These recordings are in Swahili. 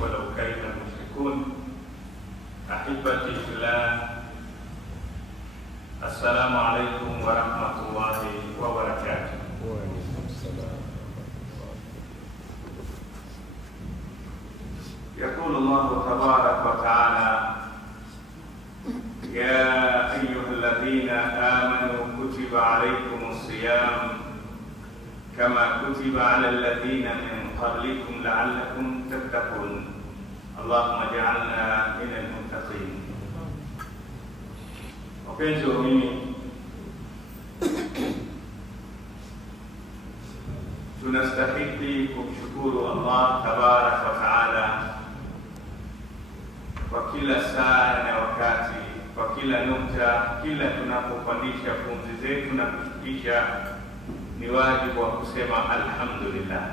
ولو كره المشركون. أحبتي في الله، السلام عليكم ورحمة الله وبركاته. وعليكم السلام. يقول الله تبارك وتعالى: يا أيها الذين آمنوا كتب عليكم الصيام كما كتب على الذين من قبلكم لعلكم تتقون. اللهم اجعلنا من المتقين. Wapenzi waumini, tunastahili kumshukuru Allah tabaraka wa taala kwa kila saa na wakati, kwa kila nukta, kila tunapopandisha pumzi zetu na kushukisha, ni wajibu wa kusema alhamdulillah.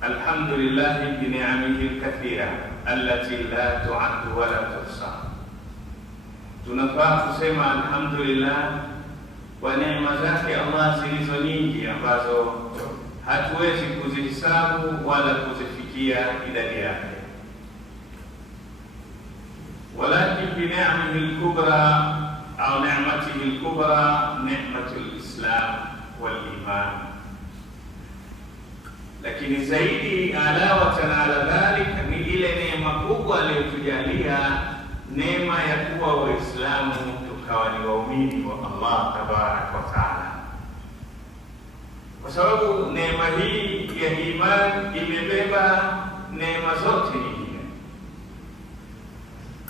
Alhamdulillah bi ni'amihi al-kathira allati la tu'addu wa la tuhsa. Tunafaa kusema alhamdulillah kwa neema zake Allah zilizo nyingi ambazo hatuwezi kuzihesabu wala kuzifikia idadi yake. Walakin bi ni'amihi al-kubra au ni'matihi al-kubra ni'matul Islam wal iman. Lakini zaidi alawatan ala dhalik ni ile neema kubwa aliyotujalia, neema ya kuwa Waislamu tukawa ni waumini wa Allah tabaraka wa taala, kwa sababu neema hii ya iman imebeba neema zote nyingine.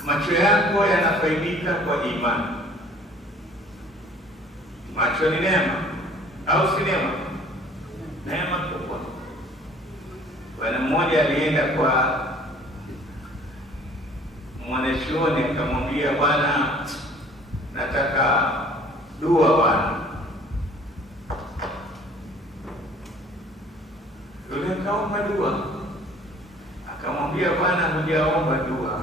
Macho yako yanafaidika kwa imani. Macho ni neema au si neema? Neema kubwa. Bwana mmoja alienda kwa mwanachuoni akamwambia, bwana, nataka dua bwana. Yule kaomba dua, akamwambia, bwana, hujaomba dua,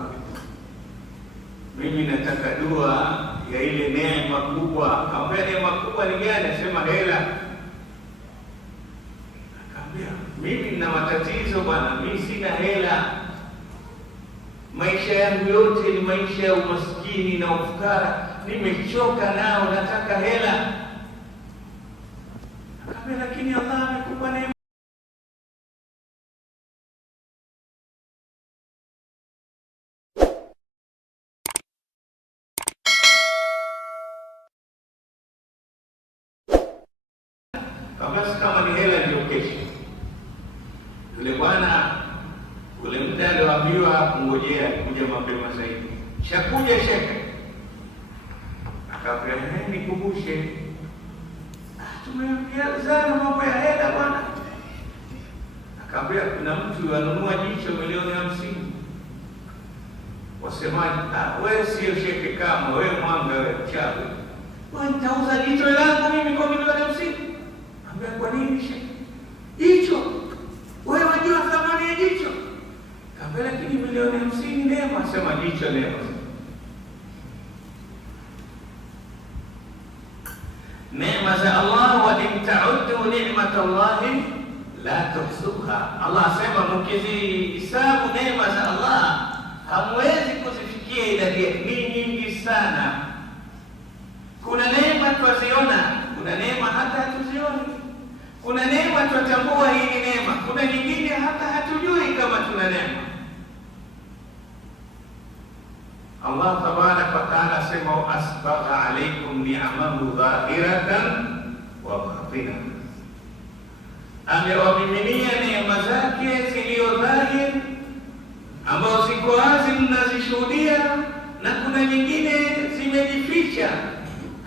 mimi nataka dua ya ile neema kubwa. Akamwambia, neema kubwa ni gani? Asema hela. Akamwambia, mimi nina matatizo bwana, mimi sina hela, maisha yangu yote ni maisha ya umaskini na ufukara, nimechoka nao, nataka hela. Akamwambia, lakini Allah amekupa neema. Basi kama ni hela ndio kesho. Yule bwana, ule mtu aliwaambiwa kungojea, kuja mapema zaidi. Shakuja shekhe. Akamwambia, nikumbushe, tumeambiana mambo ya hela bwana. Akamwambia, kuna mtu anunua jicho milioni 50. Wasemaje? Wewe sio shekhe kama wewe, mwanga wewe, chawi. Wewe nitauza jicho langu mimi kwa milioni 50. Kwa nini shekhe? Jicho. Wewe wajua thamani ya jicho? Kabla lakini milioni 50 neema. Sema jicho neema. Neema za Allah, wa in ta'uddu ni'matallahi la tuhsuha. Allah sema mkizihesabu neema za Allah hamwezi kuzifikia idadi yake, ni nyingi sana. Kuna neema twaziona, kuna neema hata hatuzioni. Kuna neema tutambua hii ni neema, kuna nyingine hata hatujui kama tuna neema. Allah tabaraka wa taala sema, asbagha alaykum ni'amahu dhahiratan wa batina. Amewamiminia neema zake zilizo dhahiri, ambazo ziko wazi mnazishuhudia, na kuna nyingine zimejificha,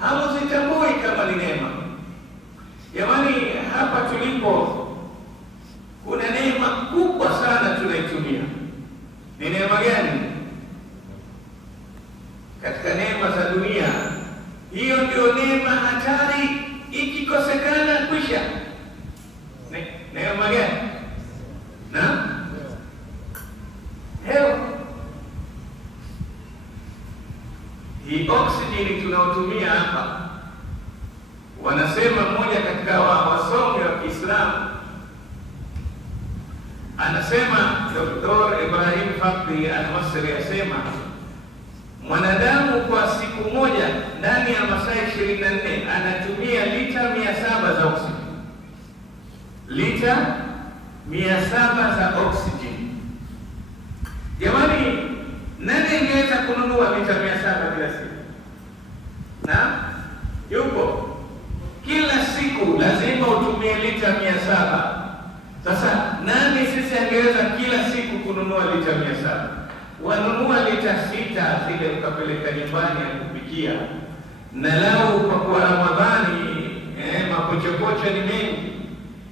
hamuzitambui kama ni neema. Jamani, hapa tulipo kuna neema kubwa sana tunaitumia. Ni neema gani? Katika neema za dunia, hiyo ndio neema hatari, ikikosekana kwisha. Neema gani? Na hewa. Hii oksijeni tunaotumia hapa, wanasema mmoja katika wasomi wa Kiislamu Anasema Dr. Ibrahim Fakri al-Masri, asema mwanadamu kwa siku moja ndani ya masaa 24 anatumia lita 700 za oksijeni. Lita 700 za oksijeni. Jamani, nani angeweza kununua lita 700 kila siku? Na yupo, kila siku lazima utumie lita 700. Sasa nani sisi angeweza kila siku kununua lita 700? Wanunua lita 6 zile ukapeleka nyumbani ya kupikia, na lau kwa kuwa Ramadhani mapochopocho ni mengi,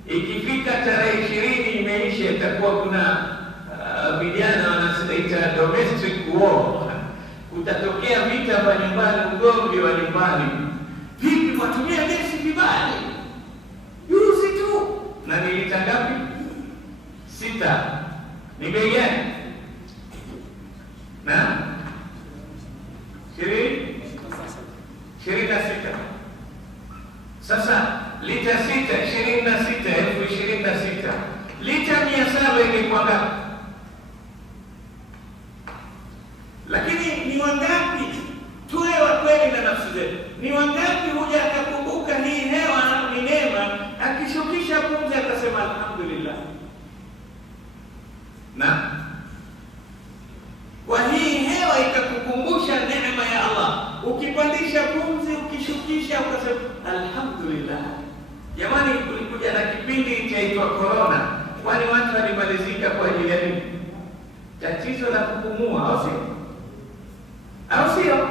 ikifika tarehe 20 imeisha, itakuwa kuna vijana wanaita domestic war, kutatokea vita vya nyumbani, ugomvi wa nyumbani. Vipi watumia gesi vibaya? Yuzi tu. Na ni lita ngapi? 6. Ni bei gani? Na 26. Sasa lita 6 26,026. Lita 700 ingekuwa ngapi? Lakini ni wangapi, tuwe wa kweli na nafsi zetu, ni wangapi huja akakumbuka hii hewa ni neema, akishukisha pumzi akasema alhamdulillah. Na kwa hii hewa ikakukumbusha neema ya Allah, ukipandisha pumzi, ukishukisha ukasema alhamdulillah. Jamani, kulikuja na kipindi chaitwa corona, kwani watu walimalizika kwa ajili ya nini? Tatizo la kupumua, au sio?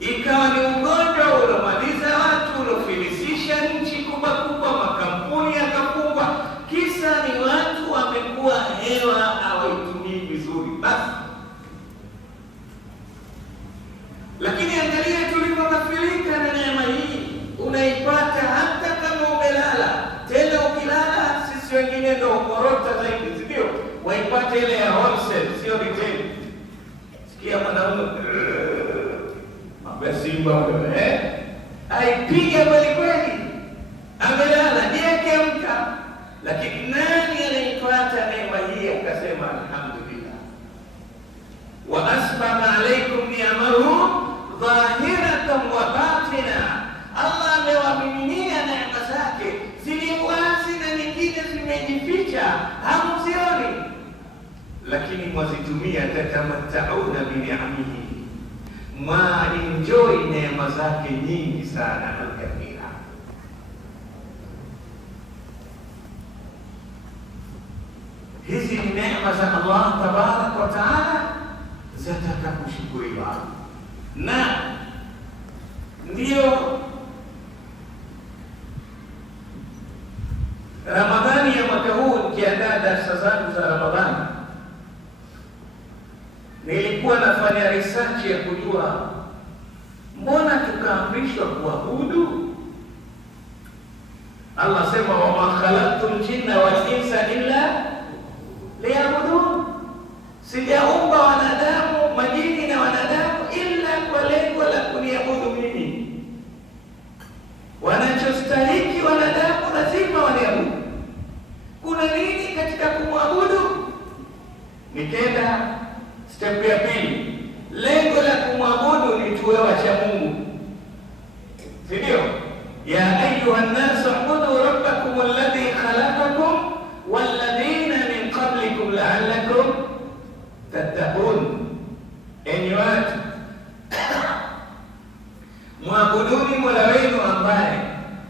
Ikawa ni ugonjwa uliomaliza watu, uliofilisisha nchi kubwa, makampuni yakafungwa. Kisa ni watu wamekuwa hewa hawaitumii vizuri basi. Lakini angalia tulivyoghafilika na neema hii, unaipata hata kama umelala. Tena ukilala, sisi wengine ndio ukorota zaidi, sio? Waipata ile ya wholesale, sio retail. Sikia mwanaume Simba aipiga kweli, amelala, je akiamka? Lakini nani anaipata neema hii akasema alhamdulillah? Wa asbagha alaykum ni'amahu dhahiratan wa batina. Allah amewamiminia neema zake ziliwazi na nyingine zimejificha, hamzioni, lakini mwazitumia. Tatamattauna bi ni'amihi, enjoy neema zake nyingi sana alkathira. Hizi ni neema za Allah tabaraka wa taala, zataka kushukuriwa. Na ndio Ramadhani ya mwaka huu, nikiandaa darasa zangu za Ramadhani, nilikuwa nafanya research ya kujua mbona tukaamrishwa kuabudu. Allah sema wama khalaqtul jinna wal insa illa liya'budun, sijaumba wanadamu, majini na wanadamu illa kwa lengo la kuniabudu mimi. Wanachostahiki wanadamu lazima waniabudu. Kuna nini katika kumwabudu? Nikenda step ya pili, lengo la kumwabudu ni tuwe wacha Mungu, si ndio? Ya ayuha nnasu ubudu rabbakum alladhi khalaqakum walladhina min qablikum la'allakum tattaqun. Enyi watu, mwabuduni Mola wenu ambaye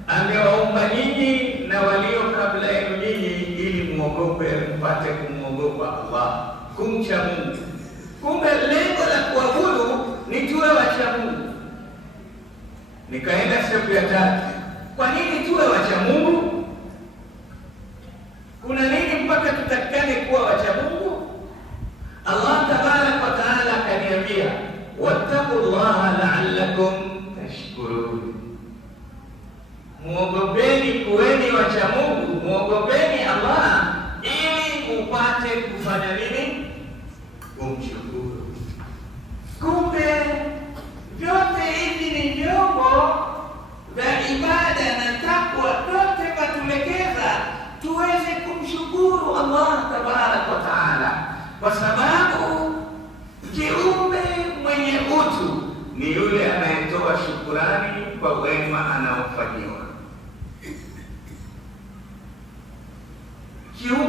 amewaumba nyinyi na walio kabla yenu nyinyi, ili muogope, mpate kumwogopa Allah, kumcha Mungu. Kumbe lengo la kuabudu ni tuwe wacha Mungu. Nikaenda step ya 3. Kwa nini tuwe wacha Mungu? Kuna nini mpaka tutakane kuwa wacha Mungu? Allah tabaraka wa taala akaniambia, wattaqullaha la'allakum tashkurun. Muogopeni, kuweni wacha Mungu, muogopeni Allah ili upate kufanya nini? Kumshukuru. Kumbe vyote hivi ni vyombo vya ibada na takwa, vyote patulekeza tuweze kumshukuru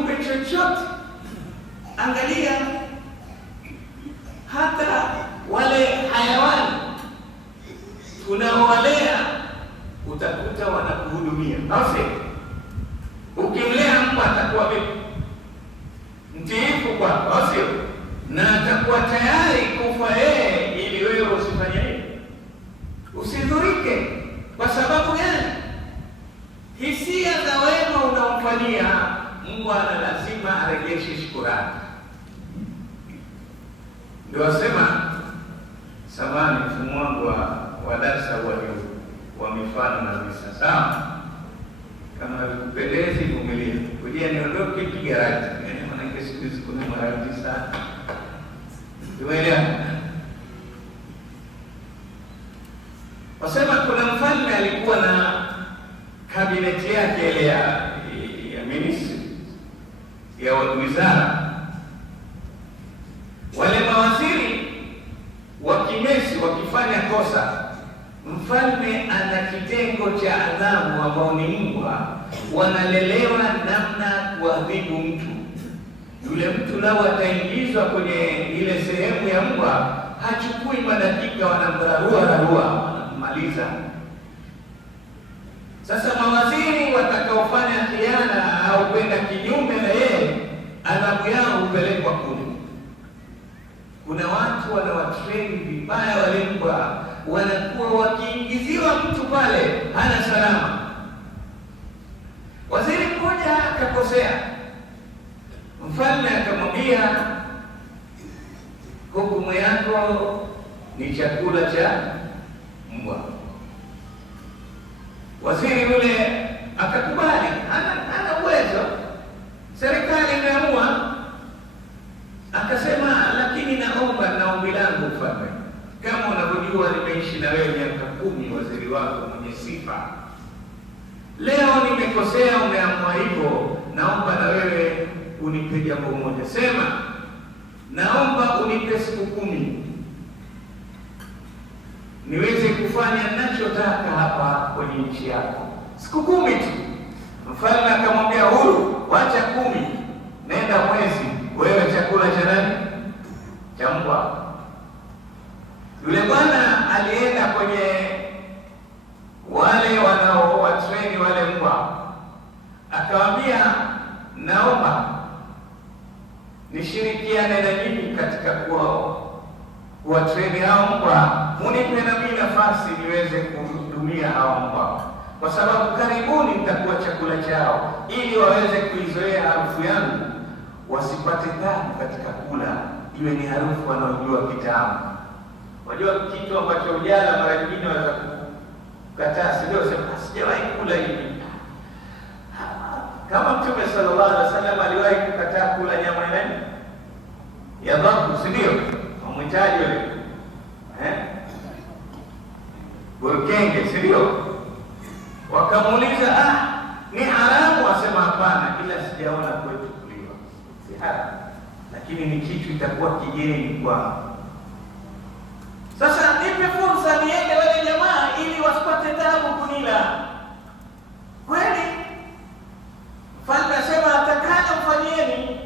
kiumbe chochote. Angalia hata wale hayawani tunaowalea, utakuta wanakuhudumia, au sio? Ukimlea mbwa atakuwa vipi? Mtiifu kwako, au sio? Na atakuwa tayari kufa yeye ili wewe usifanye nini? Usidhurike. Kwa sababu gani? Hisia za wema unaomfanyia mbwa na lazima arejeshe shukrani. Ndio wasema samani mfumo wangu wa darasa wa mifano na visa. Sawa, kama havikupendezi vumilia. Kujia niondoke piga rati. Maana siku hizi kuna marati sana. Tumeelewa? Wasema kuna mfalme alikuwa na kabineti yake ile ya ministry ya wizara. Wale mawaziri wa kimesi wakifanya kosa, mfalme ana kitengo cha adhabu ambao ni mbwa, wanalelewa namna kuadhibu mtu. Yule mtu lao ataingizwa kwenye ile sehemu ya mbwa, hachukui madakika, wanamrarua wanamaliza. Sasa mawaziri watakaofanya khiana au kwenda kinyume na yeye, adhabu yao hupelekwa kule. Kuna watu wanawatrain vibaya wale mbwa, wanakuwa wakiingiziwa mtu pale hana salama. Waziri mmoja akakosea, mfalme akamwambia, hukumu yako ni chakula cha mbwa. Waziri yule akakubali, hana uwezo, serikali imeamua. Akasema, lakini naomba na ombi langu mfalme, kama unavyojua nimeishi na wewe miaka 10, waziri wako mwenye sifa. Leo nimekosea, umeamua hivyo, naomba na wewe unipe jambo moja. Sema, naomba unipe siku 10 niweze kufanya ninachotaka hapa kwenye nchi yako. Siku 10 tu. Mfalme akamwambia, huru, wacha 10, nenda mwezi, wewe chakula cha nani? Cha mbwa. Yule bwana alienda kwenye wale wanaowatrain wale mbwa, akawaambia, naomba nishirikiane na nyinyi katika kuwatrain hao mbwa, munipe na mimi nafasi niweze kuhudumia hao mbwa, kwa sababu karibuni nitakuwa chakula chao, ili waweze kuizoea harufu yangu, wasipate tabu katika kula, iwe ni harufu wanaojua kitamu. Wajua kitu ambacho ujala mara nyingine waweza kukataa, sio? Sijawahi kula hivi. Kama Mtume sallallahu alaihi wasallam aliwahi kukataa kula nyama nani? Ya dhabu, si ndio? Wamwitaji yule. Burkenge, si ndio? Wakamuuliza, ni haramu? Asema hapana, ila sijaona kwetu kuliwa. Si haramu, lakini ni kitu itakuwa kigeni kwa. Sasa nipe fursa niende wale jamaa ili wasipate taabu kunila. Kweli? Mfalme asema, atakana mfanyieni.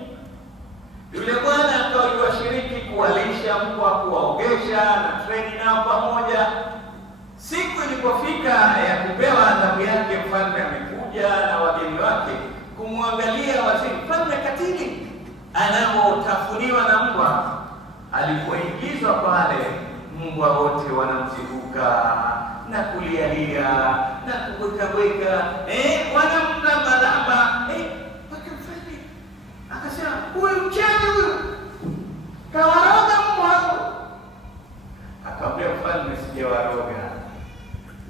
Yule bwana akawa shiriki kuwalisha mbwa, kuwaogesha na treni nao pamoja. Siku ilipofika ya kupewa adhabu yake, mfalme amekuja na wageni wake kumwangalia waziri. Mfalme katili anapotafuniwa na mbwa, alipoingizwa pale, mbwa wote wanamzunguka na kulialia na kubweka, wanamlamba. Mpaka mfalme akasema, huyu mchawi huyu kawaroga mbwa. Akamwambia mfalme, sijawaroga,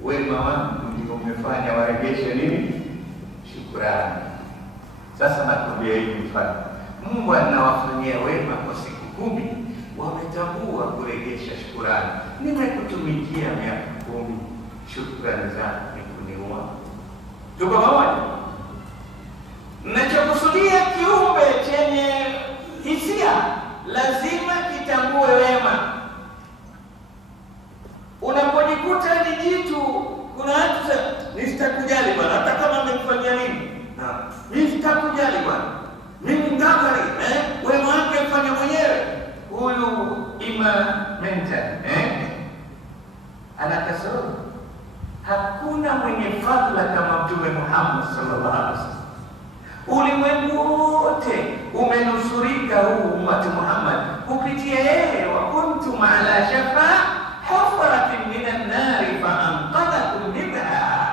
wema wangu ndio umefanya warejeshe nini? Shukrani. Sasa nakwambia hivi mfalme, mbwa anawafanyia wema kwa siku 10, wametambua kurejesha shukrani. Nimekutumikia miaka 10, shukrani zako ni kuniua. Tuko pamoja? Ninachokusudia, kiumbe chenye hisia lazima kitambue wema. Unapojikuta ni jitu, kuna watu sasa, sitakujali bwana hata kama amemfanyia nini. Mimi sitakujali bwana. Ulimwengu wote umenusurika huu ummati Muhammad kupitia yeye. Wa kuntum ala shafa hufratin minan nari fa anqadhakum minha.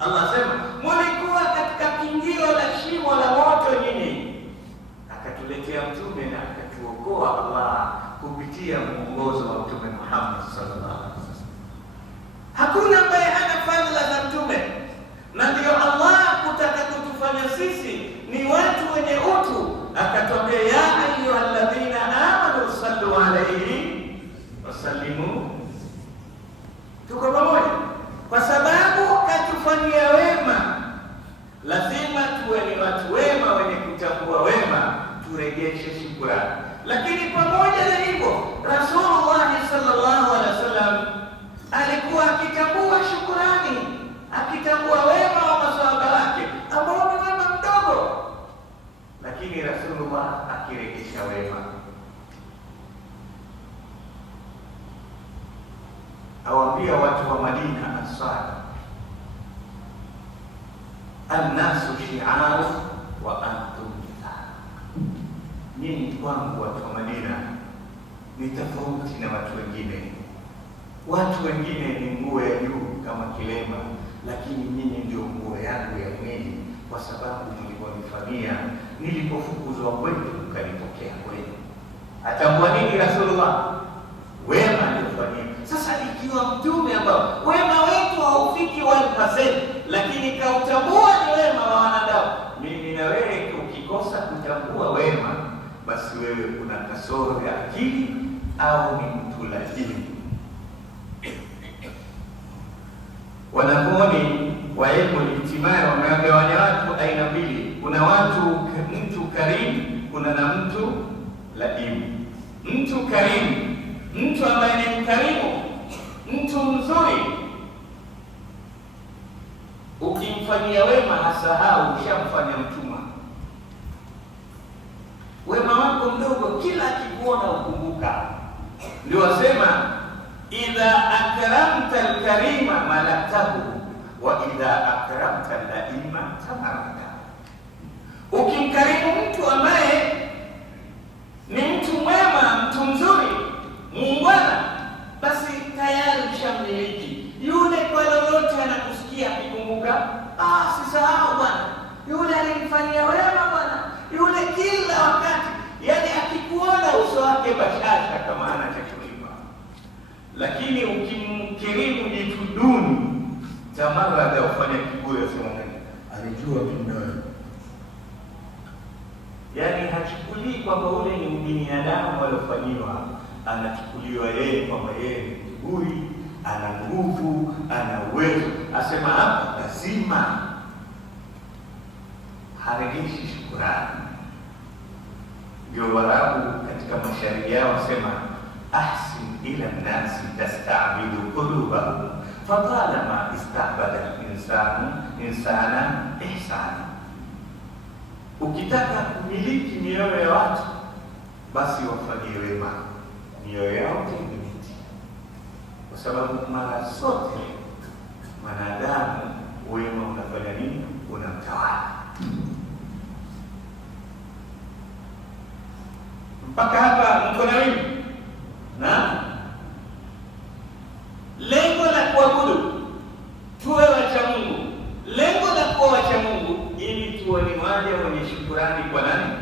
Allah sema mulikuwa katika kingio la shimo la moto nyinyi, akatuletea mtume na akatuokoa Allah kupitia mwongozo wa Mtume Muhammad sallallahu alaihi wasallam. Hakuna ambaye hana fadhila za mtume, na ndio Allah kutaka kutufanya sisi ni watu wenye utu, akatwambia ya ayyuhalladhina amanu sallu alayhi wasallimu. Tuko pamoja? Kwa sababu katufanyia wema, lazima tuwe ni watu wema wenye kutambua wema, turejeshe shukrani. Lakini pamoja na hivyo, Rasulullah sallallahu alaihi wasallam alikuwa akitambua shukrani, akitambua wema wa maswahaba wake ambao ni wema mdogo, lakini Rasulullah akirejesha wema. Awaambia watu wa Madina, Ansar, annasu shi'aru wa antum mithaq. Nyinyi kwangu watu wa Madina ni tofauti na watu wengine. Watu wengine ni nguo ya juu kama kilema, lakini nyinyi ndio nguo yangu ya mwili, kwa sababu mliponifanyia nilipofukuzwa kwetu mkanipokea kwenu. Atambua nini Rasulullah? Wema aliyofanyia. Sasa ikiwa mtume ambao wema wetu haufiki 1%, lakini kautambua ni wema wa wanadamu, mimi na wewe ukikosa kutambua wema, basi wewe kuna kasoro ya akili au ni mtu lazimu. Wanazuoni wa elimu ijtimai wamegawanya watu aina mbili. Kuna mtu karimu, kuna na mtu laimu. Mtu karimu, mtu ambaye ni mkarimu, mtu mzuri, ukimfanyia wema hasahau ushamfanya mtuma. Wema wako mdogo kila akikuona ukumbuka. Ndio wasema idha akramta alkarima malaktahu wa idha akramta alaima tamaraka. Ukimkarimu mtu ambaye ni mtu mwema, mtu mzuri, muungwana, basi tayari ushamiliki. Yule kwa lolote anakusikia akikumbuka, sisahau bwana, yule alinifanyia wema bwana, yule kila wakati, yani akikuona uso wake bashasha kama anachokulipa. Lakini ukimkirimu jitu duni, tamarada, ufanya kiburi, asema alijua tunayo. Yani hachukulii kwamba ule ni ubinadamu waliofanyiwa, anachukuliwa yeye kwamba yeye ni kiburi, ana nguvu, ana uwezo. Asema hapa lazima harejeshi shukrani. Ndio Waarabu katika mashairi yao wasema ahsin ila nasi tasta'bidu qulubahum fatalama istabada insana ihsana. Ukitaka kumiliki mioyo ya watu, basi wafanyie wema mioyo yao kimiliki, kwa sababu mara zote wanadamu wema unafanya nini? Unamtawala. Mpaka hapa mko na mimi? Na lengo la kuabudu tuwe wacha Mungu, lengo la kuwa wacha Mungu ili tuwe ni waja wenye shukrani kwa nani?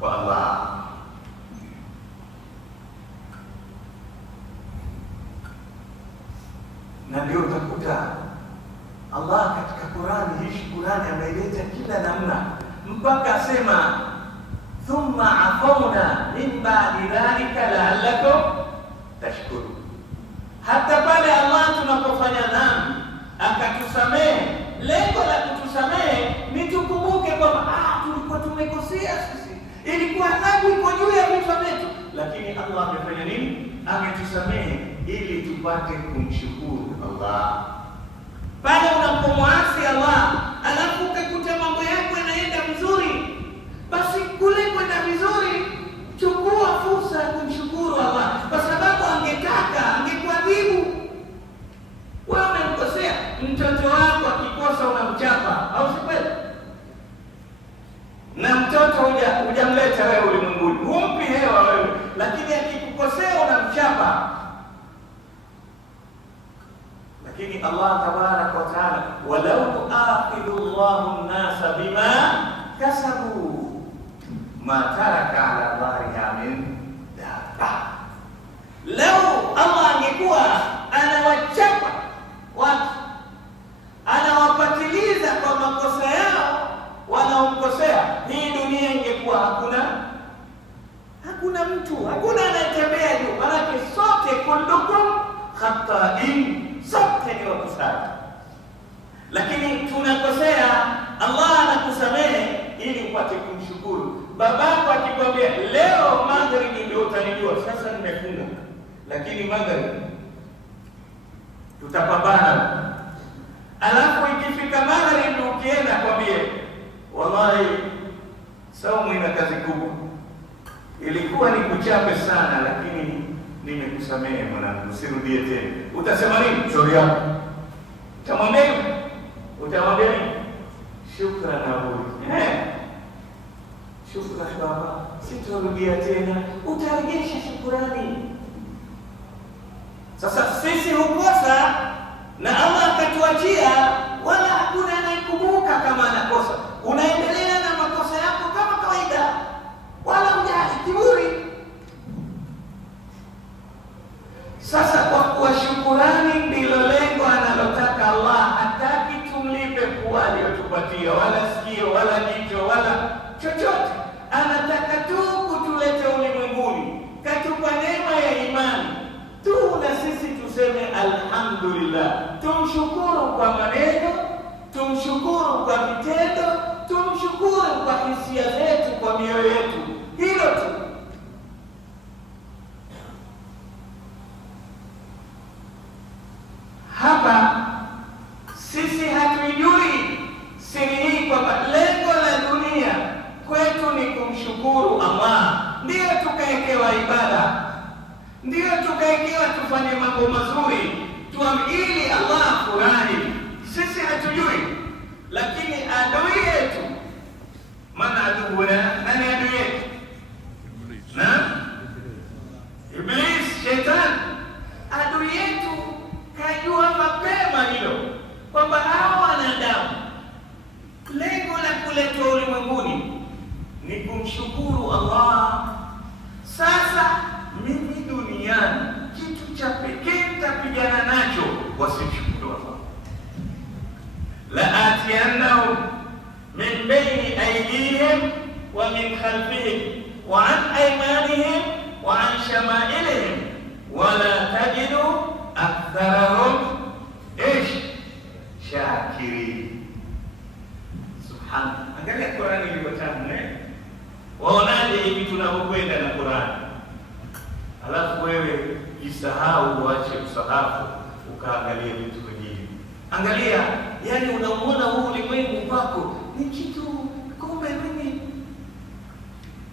Kwa Allah. Na ndio utakuta Allah katika Qur'ani hii shukrani ameileta kila namna, mpaka asema thumma afawna min ba'di dhalika la'allakum tashkurun. Hata pale Allah tunapofanya dhambi akatusamehe, lengo la kutusamehe ni tukumbuke kwamba tulikuwa tumekosea sisi, ilikuwa adhabu iko juu ya vichwa vyetu, lakini Allah amefanya nini? Ametusamehe ili tupate kumshukuru Allah. Pale unapomwasi Allah alafu ukakuta mambo yako yanaenda vizuri, basi kule kwenda vizuri, chukua fursa ya kumshukuru Allah, kwa sababu angetaka angekuadhibu. Wewe umemkosea mtoto wako, akikosa unamchapa, au si kweli? lakini Allah tabaraka wa taala, walau akhidhu Allahu an-nasa bima kasabu ma taraka ala dhahriha min dabba. Lau Allah angekuwa anawachapa watu, anawapatiliza kwa makosa yao wanaomkosea, hii dunia ingekuwa hakuna mtu, hakuna anayetembea juu. Maanake sote, kullukum khata'in, sote ni wakosaji, lakini tunakosea. Allah anakusamehe ili upate kumshukuru. Babako akikwambia leo magharibi ndio utanijua, sasa nimefunga, lakini magharibi tutapambana. Alafu ikifika magharibi ukienda kwambie, wallahi saumu ina kazi kubwa, ilikuwa ni kuchape sana, lakini nimekusamehe mwanangu, usirudie tena. Utasema nini? Shauri yako. Utamwambia nini? Shukrani Abu. Shukrani baba, sitarudia tena. Utarejesha shukrani. Sasa sisi hukosa na Allah akatuachia, wala hakuna anayekumbuka kama anakosa. Unaendelea na makosa yako kama kawaida, wala hujali, kiburi. Sasa kwa kuwa shukurani ndilo lengo analotaka Allah, hataki tumlipe kwa aliyotupatia, wala sikio wala jicho wala chochote. Anataka tu kutuleta ulimwenguni, katupa neema ya imani tu, na sisi tuseme alhamdulillah. Tumshukuru kwa maneno, tumshukuru kwa vitendo, tumshukuru kwa hisia zetu, kwa mioyo yetu. Hilo tu. Hapa sisi hatuijui siri hii, kwamba lengo la dunia kwetu ni kumshukuru Allah. Ndiyo tukaekewa ibada, ndiyo tukaekewa tufanye mambo mazuri ili Allah furahi. Sisi hatujui, lakini adui yetu, maana nani adui yetu? Iblis, shetani. Adui yetu kajua mapema hilo, kwamba hao wanadamu lengo la kuletwa ulimwenguni ni kumshukuru Allah. Sasa mimi duniani kitu cha pekee nitapigana nacho wasimshukuru Allah. La atiyannahum min bayni aydihim wa min khalfihim wa an aymanihim wa an shama'ilihim wa la tajidu aktharahum shakirin. Subhanallah. Angalia Qur'ani ilivyotamu. Waonaje hivi tunapokwenda na Qur'ani? Alafu wewe jisahau, uache usahafu ukaangalia vitu vingine. Angalia, yani unamuona huu ulimwengu kwako ni kitu, kumbe mimi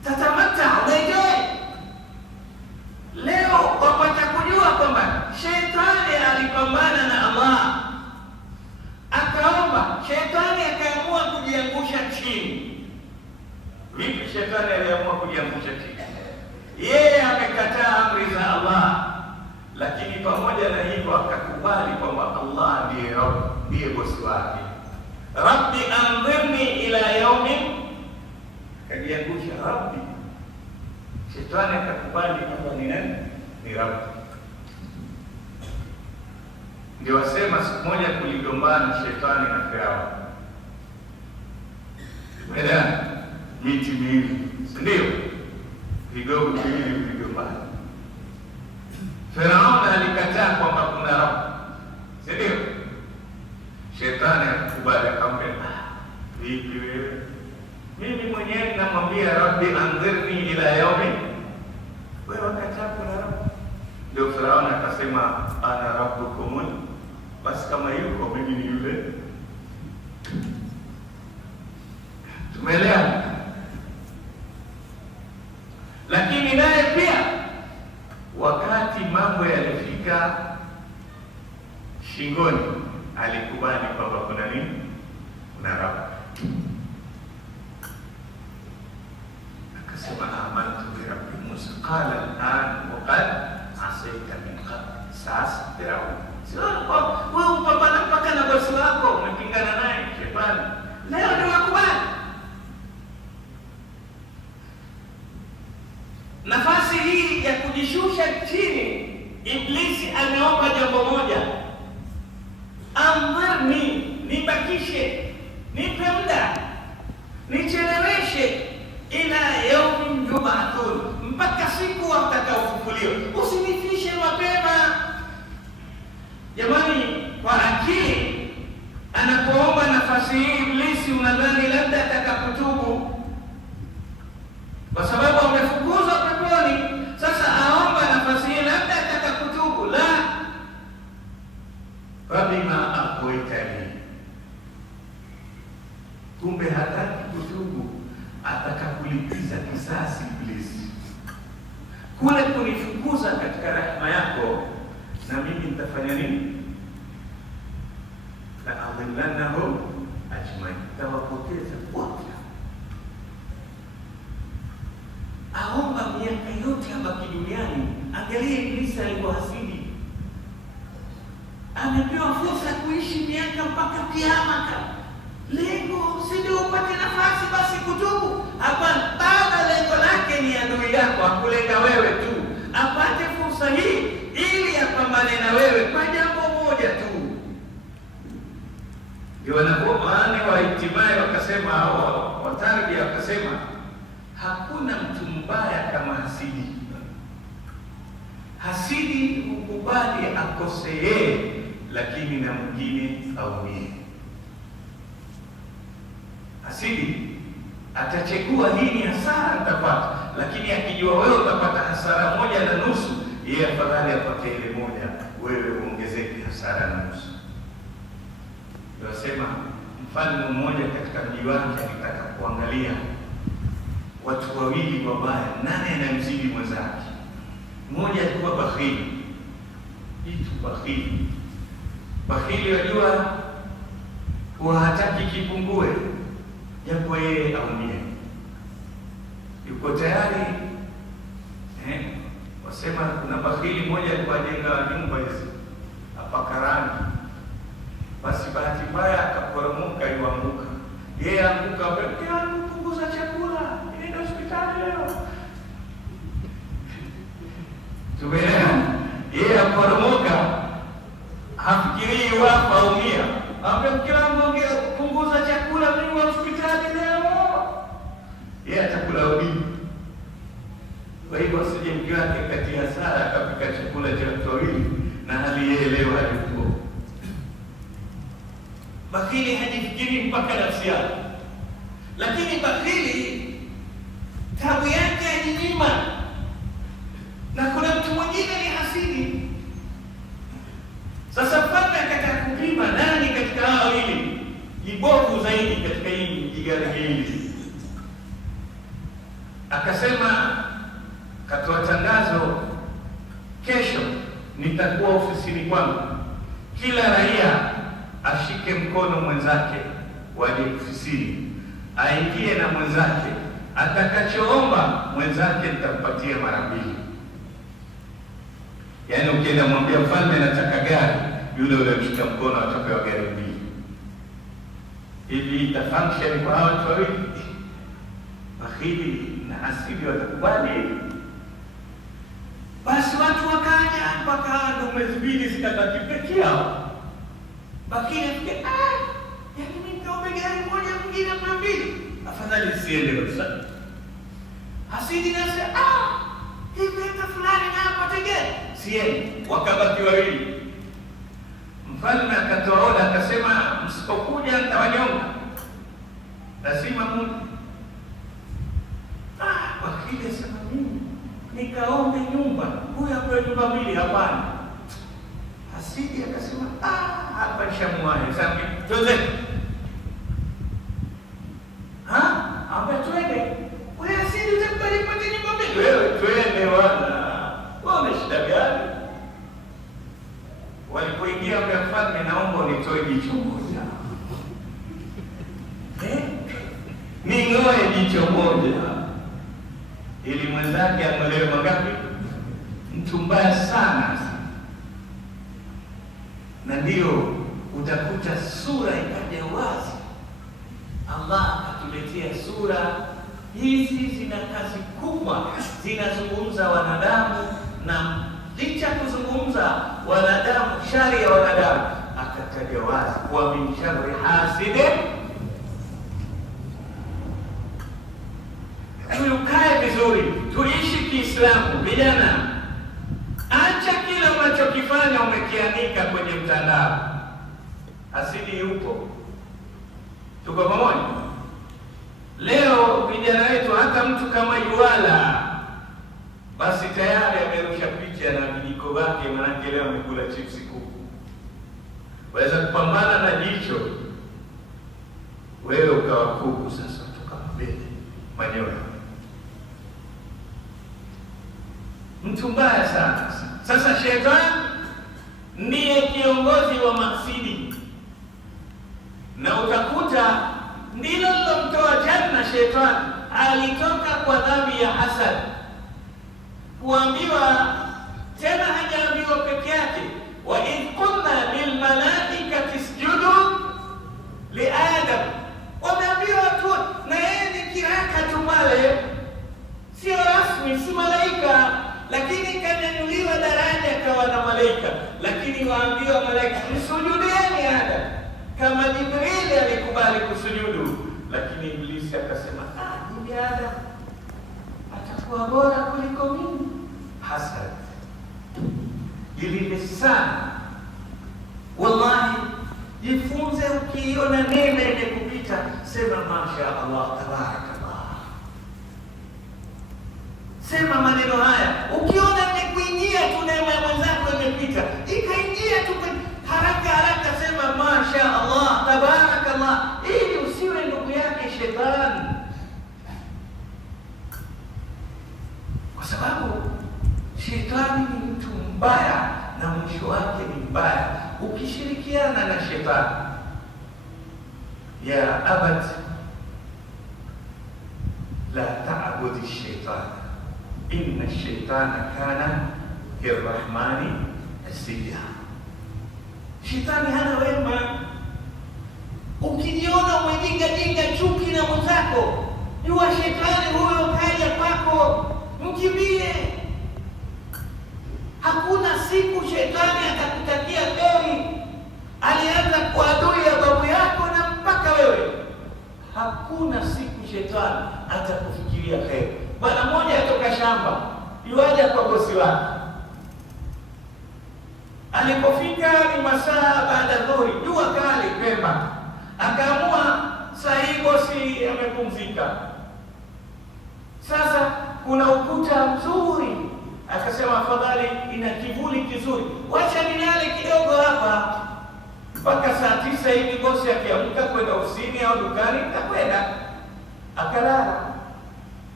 tatamata, unaenjoy. Leo wapata kujua kwamba shetani alipambana na Allah, akaomba, shetani akaamua kujiangusha chini. Vipi shetani aliamua kujiangusha chini? Yeye amekataa amri za Allah, lakini pamoja na hivyo akakubali kwamba Allah ndiye Rabb, ndiye bosi wake. Rabbi anzirni ila yaumin, kajiangusha Rabbi. Shetani akakubali kwamba ni nani? Ni Rabbi. Ndio wasema siku moja kuligombana shetani na Farao. Tumeelewana? Miti miwili, si ndio? Vigogo viwili vigombana. Farao alikataa kwamba kuna Rabb, si ndio? Shetani akakubali, akamwambia, vipi wewe? Mimi mwenyewe namwambia Rabbi anzirni ila yaumi, wewe wakataa kuna Rabb. Ndio Farao akasema ana rabbukum, basi kama yuko mimi ni yule. Tumeelewa? Lakini naye pia wakati mambo yalifika shingoni, alikubali kwamba kuna nini? Kuna Rabb. Akasema amantu bi rabbi Musa, qala al-an wa qad asayta min qabl. Sasa Farao sio wewe Nafasi hii ya kujishusha chini, Iblisi ameomba jambo moja, amrni, nibakishe, nipe muda, nicheleweshe, ila yaumin yub'athun, mpaka siku watakaofufuliwa, usinifishe mapema. Jamani, kwa akili anapoomba nafasi hii Iblisi, unadhani labda atakapotubu, kwa sababu amefukuzwa peponi. Sasa aomba nafasi hii, labda atakapotubu. La, fabima aghwaytani, kumbe hataki kutubu, atakakulipiza kisasi. Iblisi, kule kunifukuza katika rehema yako, na mimi nitafanya nini? La adhillannahum ajmain, tawapoteza wote. Aomba miaka yote abaki duniani. Angalia Iblisi alivyohasidi, amepewa fursa kuishi miaka mpaka kiama. Lengo si ndio upate nafasi basi kutubu? Hapana, baba lengo lake ni adui yako, akulenga wewe tu, apate fursa hii ili apambane na wewe kwa jambo moja tu. Ndio wanapomaani wa Ijtimai wakasema, hao watarbia wakasema, hakuna mtu mbaya kama hasidi. Hasidi hukubali akose yeye, lakini na mwingine aumie. Hasidi atachekua, hii ni hasara nitapata, lakini akijua wewe utapata hasara 1.5, yeye afadhali apate ile moja, wewe uongezeke hasara na nusu. Ndio wasema mfalme mmoja katika mji wake alitaka kuangalia watu wawili wabaya, nani anamzidi mwenzake. Mmoja alikuwa bakhili, itu bakhili. Bakhili wajua huwa hataki kipungue, japo yeye aumie, yuko tayari. Wasema kuna bakhili mmoja alikuwa jenga nyumba hizi hapa rangi, basi bahati mbaya akaporomoka, yuanguka. Yeye anguka, punguza chakula, nenda hospitali leo. Tumeelewa? Yeye aporomoka, hafikirii wafa aumia, ambe mke wangu punguza chakula, mimi hospitali leo. Yeye atakula udini. Kwa hivyo asije mke wake kati ya hasara akapika chakula cha watu wawili, na hali yeye leo hayupo. Bakhili hajifikiri mpaka nafsi yake, lakini bakhili tabu yake ajinyima. Na kuna mtu mwingine ni hasidi. Sasa mpaka akataka kupima nani katika hao wawili jibovu zaidi katika hii jigari hili. Akasema, katoa tangazo, kesho nitakuwa ofisini kwangu, kila raia ashike mkono mwenzake, waje ofisini, aingie na mwenzake, atakachoomba mwenzake nitampatia mara 2. Yaani ukienda mwambia mfalme nataka gari, yule mshika mkono atapewa gari 2. Hivi itafunction kwa hao watu wawili? Bakhili na hasidi watakubali? Basi watu wakaja mpaka mwezi 2 zikabaki peke yao. Bakhili afike, yaani mimi nikaombe gari moja, mwingine 2, afadhali siende kabisa. Hasidi nasema, hivi hata fulani na apate gari, siende. Wakabaki wawili. Mfalme akatoa oda, akasema, msipokuja nitawanyonga, lazima muje. Bakhili asema, mimi nikaombe nyumba, huyu apewe nyumba 2, hapana. Hasidi akasema, hapa nishamwahi. Sasa twende. Ambaye twende. Wewe Hasidi utakubali pate nyumba 2? Wewe twende wana. Wewe shida gani? Walipoingia kwa mfalme, naomba unitoe jicho moja. Ningoe jicho moja. Ili mwenzake amwelewe mangapi? Mtu mbaya sana. Na ndio utakuta sura ikaja wazi. Allah akatuletea sura hizi zina kazi kubwa, zinazungumza wanadamu, na licha kuzungumza wanadamu, shari ya wanadamu, akataja wazi wa min sharri hasidin. Tukae vizuri, tuishi Kiislamu. Vijana, acha kila unachokifanya umekianika kwenye mtandao. Asili yupo, tuko pamoja. Leo vijana wetu, hata mtu kama yuwala, basi tayari amerusha picha na vijiko vyake, manake leo amekula chipsi kuku. Waweza kupambana na jicho, wewe ukawa kuku, sasa tukambele manyoya. Mtu mbaya sana. Sasa shetani ndiye kiongozi wa maksidi, na utakuta ndilo lilomtoa janna. Shetani alitoka kwa dhambi ya hasad, kuambiwa tena, hajaambiwa peke yake, wa idh qulna lil malaikati isjudu li Adam, wameambiwa tu, na yeye ni kiraka tu pale, sio rasmi, si malaika, lakini kanyanyuliwa daraja akawa na malaika. Lakini waambiwa malaika, msujudieni Adam, kama Jibrili alikubali kusujudu. Lakini Iblisi akasema, bibi Adam atakuwa bora kuliko mimi. Hasad ilile sana. Wallahi, jifunze, ukiona neema imekupita, sema masha Allah, tabarakallah. Sema maneno haya. Ukiona imekuingia tu neema ya mwenzako imepita, ikaingia tu haraka haraka, sema masha Allah, tabarakallah, ili usiwe ndugu yake shetani, kwa sababu shetani ni mtu mbaya na mwisho wake ni mbaya. Ukishirikiana na shetani, ya abad la ta'budi shaitan, inna shaitana kana lirrahmani asiya. Shetani hana wema. Ukijiona umejinga chuki na mwenzako, jua shetani huyo kaja kwako, mkimbie. Hakuna siku shetani atakutakia kheri. Alianza kwa adui ya babu yako na mpaka wewe, hakuna siku shetani atakufikiria kheri. Bwana mmoja atoka shamba, yuaja kwa bosi wake. Alipofika ni masaa baada dhuhuri, jua kali Pemba, akaamua saa hii bosi amepumzika. Sasa kuna ukuta mzuri, akasema afadhali ina kivuli kizuri, wacha nilale kidogo hapa mpaka saa 9 hivi. Bosi akiamka kwenda ofisini au dukani, takwenda. Akalala.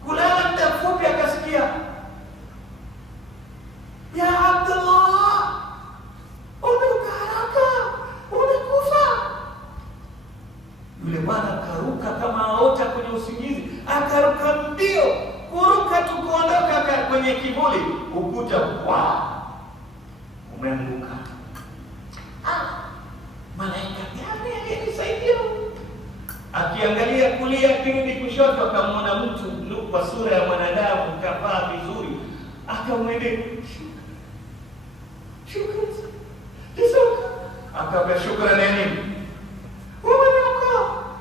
Kulala muda mfupi, akasikia, ya Abdullah, umeuka haraka, umekufa. Yule bwana akaruka kama aota kwenye usingizi, akaruka mbio, kuruka tu kuondoka kwenye kivuli, ukuta umeanguka. Malaika gani aliyenisaidia? Akiangalia kulia, kirudi kushoto, akamwona mtu kwa sura ya mwanadamu, kavaa vizuri, akamwendea, shukrani. Akamwambia, shukrani ya nini?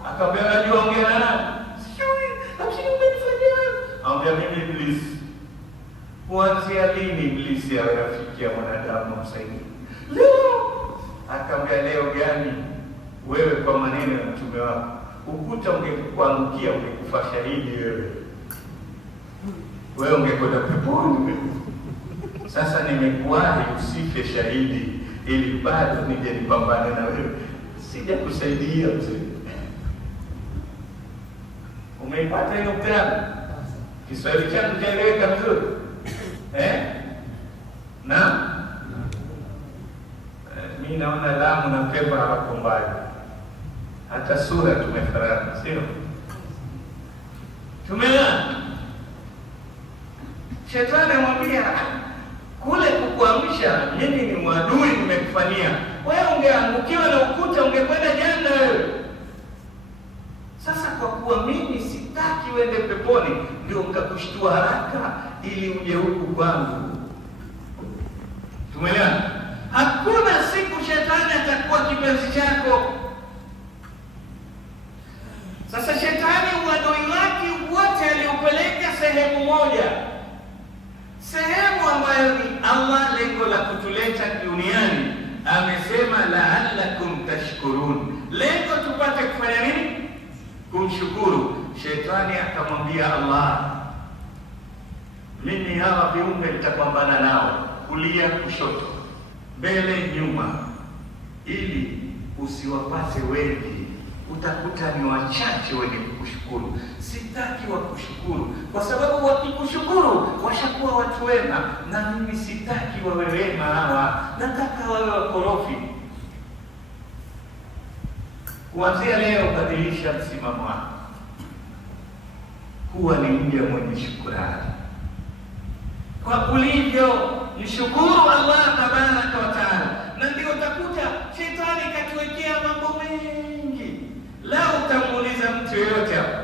Akamwambia, unajua ongea na nani? Sijui, lakini umenifanyia wewe. Akamwambia, mimi Iblisi. Kuanzia lini Iblisi awe rafiki ya mwanadamu msaidie? Leo. Akamwambia, leo gani? Wewe kwa maneno ya mtume wako, ukuta ungekuangukia, ungekufa shahidi wewe ungekwenda peponi. Sasa nimekuwahi usife shahidi, ili bado nije nipambane na wewe. Sija kusaidia mzee. Umeipata hiyo mtano? Kiswahili changu chaeleweka vizuri? Na mimi naona Lamu na Pemba hawako mbali, hata sura tumefanana, sio? Tumeona shetani amwambia kule kukuamsha, mimi ni mwadui, nimekufanyia wewe. Ungeangukiwa na ukuta, ungekwenda jana wewe. Sasa kwa kuwa mimi sitaki uende peponi, ndio nikakushtua haraka ili uje huku kwangu. Tumeelewana? Hakuna siku shetani atakuwa kipenzi chako. Sasa shetani uadui wake wote aliupeleka sehemu moja, sehemu ambayo ni Allah. Lengo la kutuleta duniani amesema la'allakum tashkurun, lengo tupate kufanya nini? Kumshukuru. Shetani akamwambia Allah, mimi hawa viumbe nitapambana nao kulia kushoto, mbele nyuma, ili usiwapate wengi, utakuta ni wachache wenye kukushukuru. Sitaki wakushukuru, kwa sababu wakikushukuru washakuwa watu wema, na mimi sitaki wawe wema hawa, nataka wawe wakorofi. Kuanzia leo badilisha msimamo wako, kuwa ni mja mwenye shukrani kwa ulivyo mshukuru Allah tabaraka wa taala. Na ndio utakuta shetani katuwekea mambo mengi. Leo utamuuliza mtu yeyote hapo,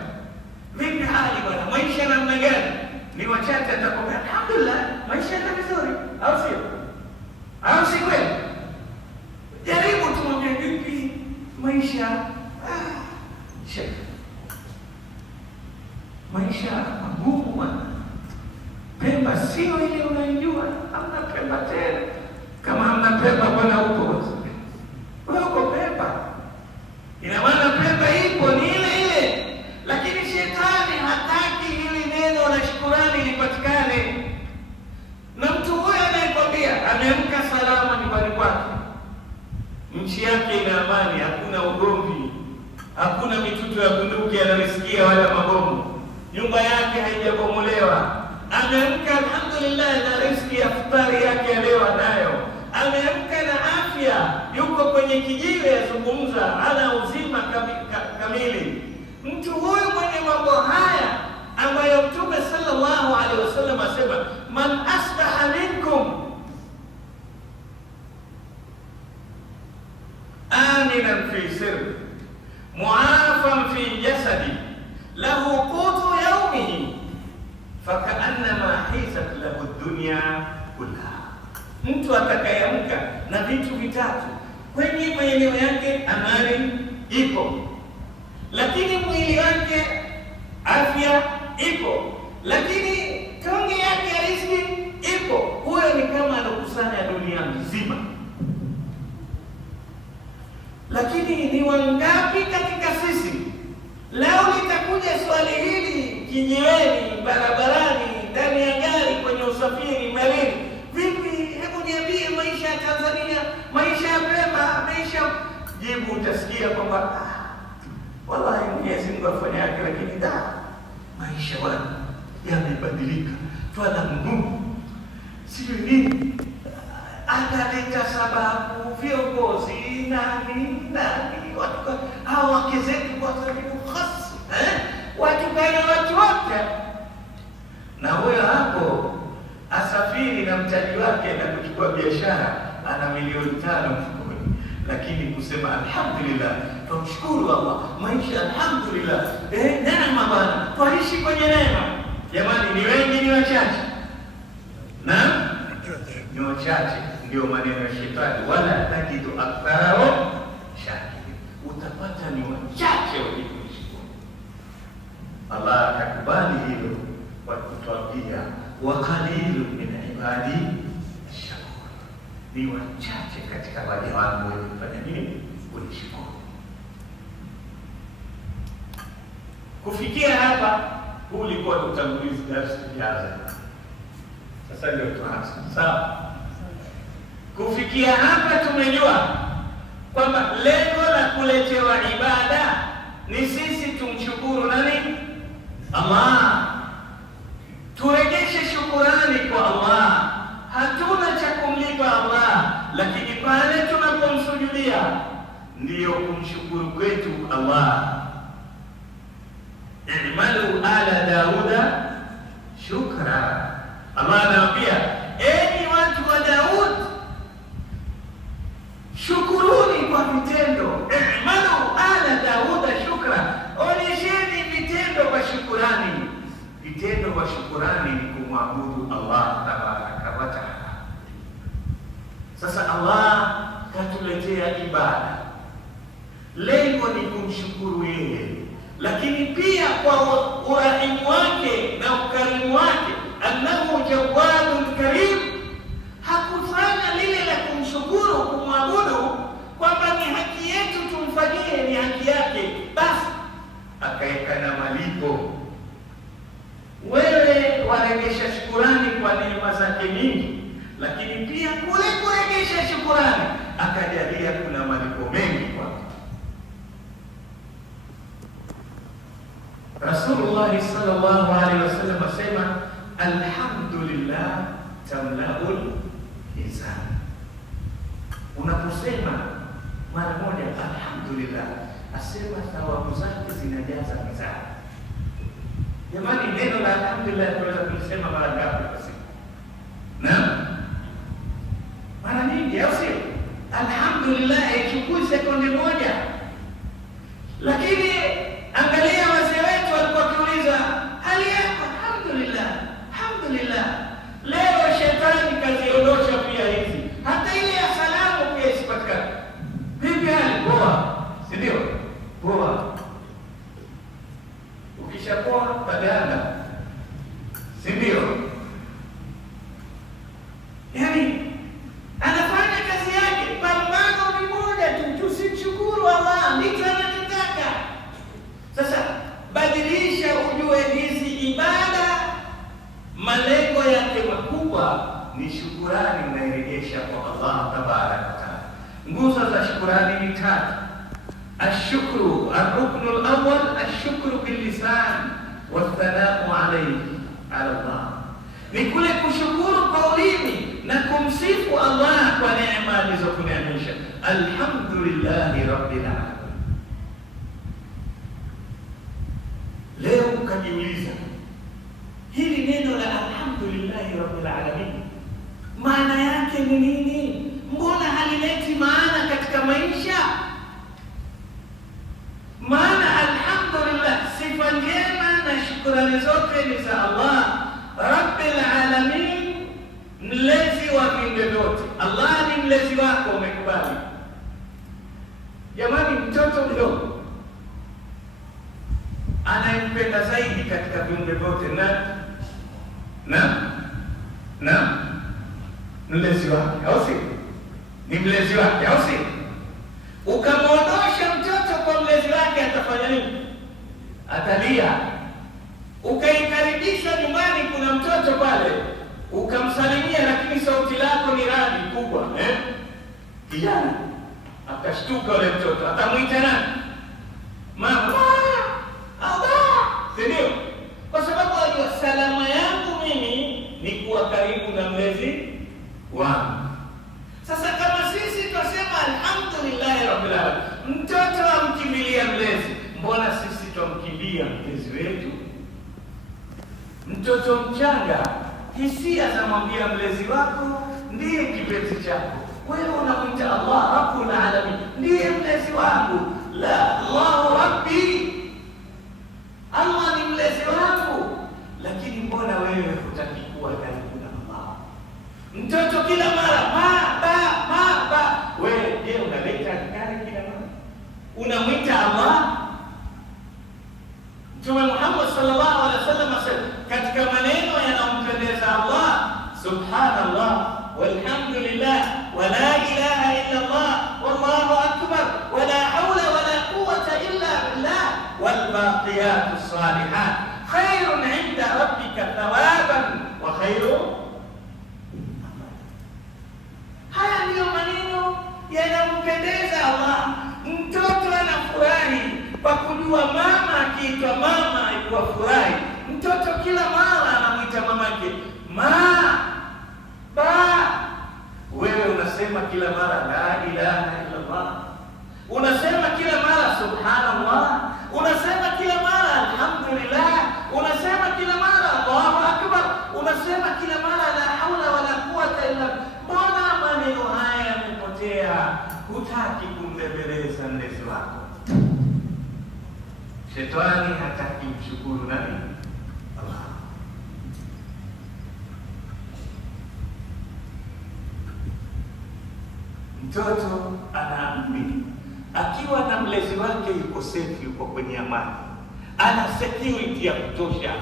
vipi hali bwana, maisha namna gani? Ni wachache atakwambia alhamdulillah, maisha yana vizuri, au sio? Au si kweli? Jaribu tumwambie vipi maisha, maisha magumu bwana. Pemba sio ile unaijua, hamna Pemba tena. Kama hamna Pemba bwana, huko wewe uko Pemba, ina maana Pemba ipo ni ile ile. Lakini shetani hataki hili neno la shukrani lipatikane. Na mtu huyo anayekwambia ameamka salama nyumbani kwake, nchi yake ina amani, hakuna ugomvi, hakuna mitutu ya bunduki anarisikia wala mabomu, nyumba yake haijabomolewa, ameamka alhamdulillah na riziki ya futari yake leo nayo, ameamka na afya, yuko kwenye kijiwe yazungumza, ana uzima kamili. Mtu huyu mwenye mambo haya ambayo Mtume sallallahu alaihi wasallam asema, man asbaha minkum aminan fi sirri muafan fi jasadi lahu qutu yawmihi fakaannama hisat lahu dunya kullaha. Mtu atakayeamka na vitu vitatu kwenye maeneo yake, amani ipo, lakini mwili wake afya ipo, lakini tonge yake ya riziki ipo, huyo ni kama anakusanya dunia nzima. Lakini ni wangapi katika sisi leo litakuja swali hili kijiweni, barabarani, ndani ya gari, kwenye usafiri, melini, vipi, hebu niambie maisha ya Tanzania, maisha ya Pemba, maisha, jibu utasikia kwamba wallahi Mwenyezi Mungu afanya yake, lakini maisha bwana yamebadilika, twala ngumu, sijui nini, analeta sababu, viongozi, nani watu hao, wake zetu kwa sababu khasi, watu kana watu wote. Na huyo hapo asafiri na mtaji wake na kuchukua biashara, ana milioni 5 mfukoni, lakini kusema alhamdulillah, tumshukuru Allah, maisha alhamdulillah, neema bwana, twaishi kwenye neema. Jamani, ni wengi ni wachache? Na ni wachache. Ndio maneno ya shetani, wala tajidu aktharahum shakirin, utapata ni wachache wenye kumshukuru Allah. Akakubali hilo kwa kutuambia, wa qalilun min ibadi shakur, ni wachache katika waja wangu wenye kufanya nini? Kunishukuru. Kufikia hapa, huu ulikuwa utangulizi, darasa ijaza. Sasa ndio tuanze, sawa? Kufikia hapa tumejua kwamba lengo la kuletewa ibada ni sisi tumshukuru nani? Allah. Turejeshe shukurani kwa Allah. Hatuna cha kumlipa Allah, lakini pale tunapomsujudia ndiyo kumshukuru kwetu Allah. I'malu ala Dauda shukra. Allah anawaambia, enyi watu wa Daud, shukuruni kwa vitendo. I'malu ala Dauda shukra, onyesheni vitendo kwa shukrani. shukurani ni kumwabudu Allah tabaraka wa taala. Sasa Allah katuletea ibada, lengo ni kumshukuru yeye, lakini pia kwa urahimu wake na ukarimu wake, annahu jawadun karim, hakufanya lile la kumshukuru, kumwabudu kwamba ni haki yetu tumfanyie, ni haki yake basi, akaeka na malipo. Wewe waregesha shukurani kwa neema zake nyingi, lakini pia kule kuregesha shukurani akajalia kuna malipo mengi kwako. Rasulullah sallallahu alaihi wasallam asema, alhamdulillah tamlaul mizan. Unaposema mara moja alhamdulillah, asema thawabu zake zinajaza mizani. Jamani, neno la alhamdulillah tunaweza kulisema mara ngapi kwa siku? Naam, mara nyingi, au sio? Alhamdulillah haichukui sekunde moja. Lakini angalia wazee wetu walikuwa wakiuliza hali yako, alhamdulillah, alhamdulillah. Leo shetani kaziondosha pia hizi, hata ile ya salamu pia isipatikane. Vipi hali? Poa, si ndio? Poa. Ukishapoa badala, si ndio? Yaani anafanya kazi yake, pambano ni moja tu, tusimshukuru Allah, ndicho anachotaka. Sasa badilisha, ujue hizi ibada malengo yake makubwa ni shukurani, unairejesha kwa Allah tabaraka wa taala. Nguzo za shukurani ni tatu. Ashukru, arruknu alawwal ashukru billisan wathanau alayhi ala Allah, ni kule kushukuru kwa ulimi na kumsifu Allah kwa neema alizokuneemesha. Alhamdulillahi rabbil alamin. Leo ukajiuliza hili neno la alhamdulillahi rabbil alamin maana yake ni nini? Mbona halileti maana katika maisha? Maana alhamdulillah, sifa njema na shukrani zote ni za Allah rabbil alamin, mlezi wa viumbe vyote. Allah ni mlezi wako, umekubali? Jamani, mtoto mdogo anayempenda zaidi katika viumbe vyote na mlezi wake, au si? Ni mlezi wake, au si? Ukamwondosha mtoto kwa mlezi wake, atafanya nini? Atalia. Ukaikaribisha nyumbani, kuna mtoto pale, ukamsalimia, lakini sauti lako ni radi kubwa, kijana akashtuka. Ule mtoto atamwita nani? Mama, Allah, si ndio? Kwa sababu ajua salama yangu mimi ni kuwa karibu na mlezi wangu. Sasa kama sisi tunasema alhamdulillahi rabbil alamin, mtoto amkimbilia mlezi, mbona sisi tumkimbia mlezi wetu? Mtoto mchanga hisia za mwambia mlezi wako ndiye kipenzi chako. Wewe unamwita Allah rabbul alamin, ndiye mlezi wangu. La, Allahu rabbi, Allah ni mlezi wangu. Lakini mbona wewe hutaki kuwa karibu na Allah? Mtoto kila mara ba. Wewe je, unaleta kale kila mara? Unamwita Allah? Mtume Muhammad sallallahu alaihi wasallam asema katika maneno yanayompendeza Allah, subhanallah walhamdulillah wala ilaha illa Allah wallahu akbar wala hawla wala quwwata illa billah wal baqiyatus salihat khairun 'inda rabbika thawaban wa khairun. Haya ndiyo maneno yanayompendeza Allah. Mtoto anafurahi kwa kujua mama akiitwa mama alikuwa furahi. Mtoto kila mara anamwita mamake ba. Wewe unasema kila mara la ilaha illa Allah, unasema kila mara subhanallah, unasema kila mara alhamdulillah, unasema kila mara Allahu akbar, unasema kila mara la haula wala quwwata illa billah. Mbona maneno haya yamepotea? Hutaki kumbembeleza mlezi wako. Shetani hataki mshukuru nani? Allah. Mtoto anaamini akiwa na mlezi wake yuko safe, yuko kwenye amani, ana security ya kutosha.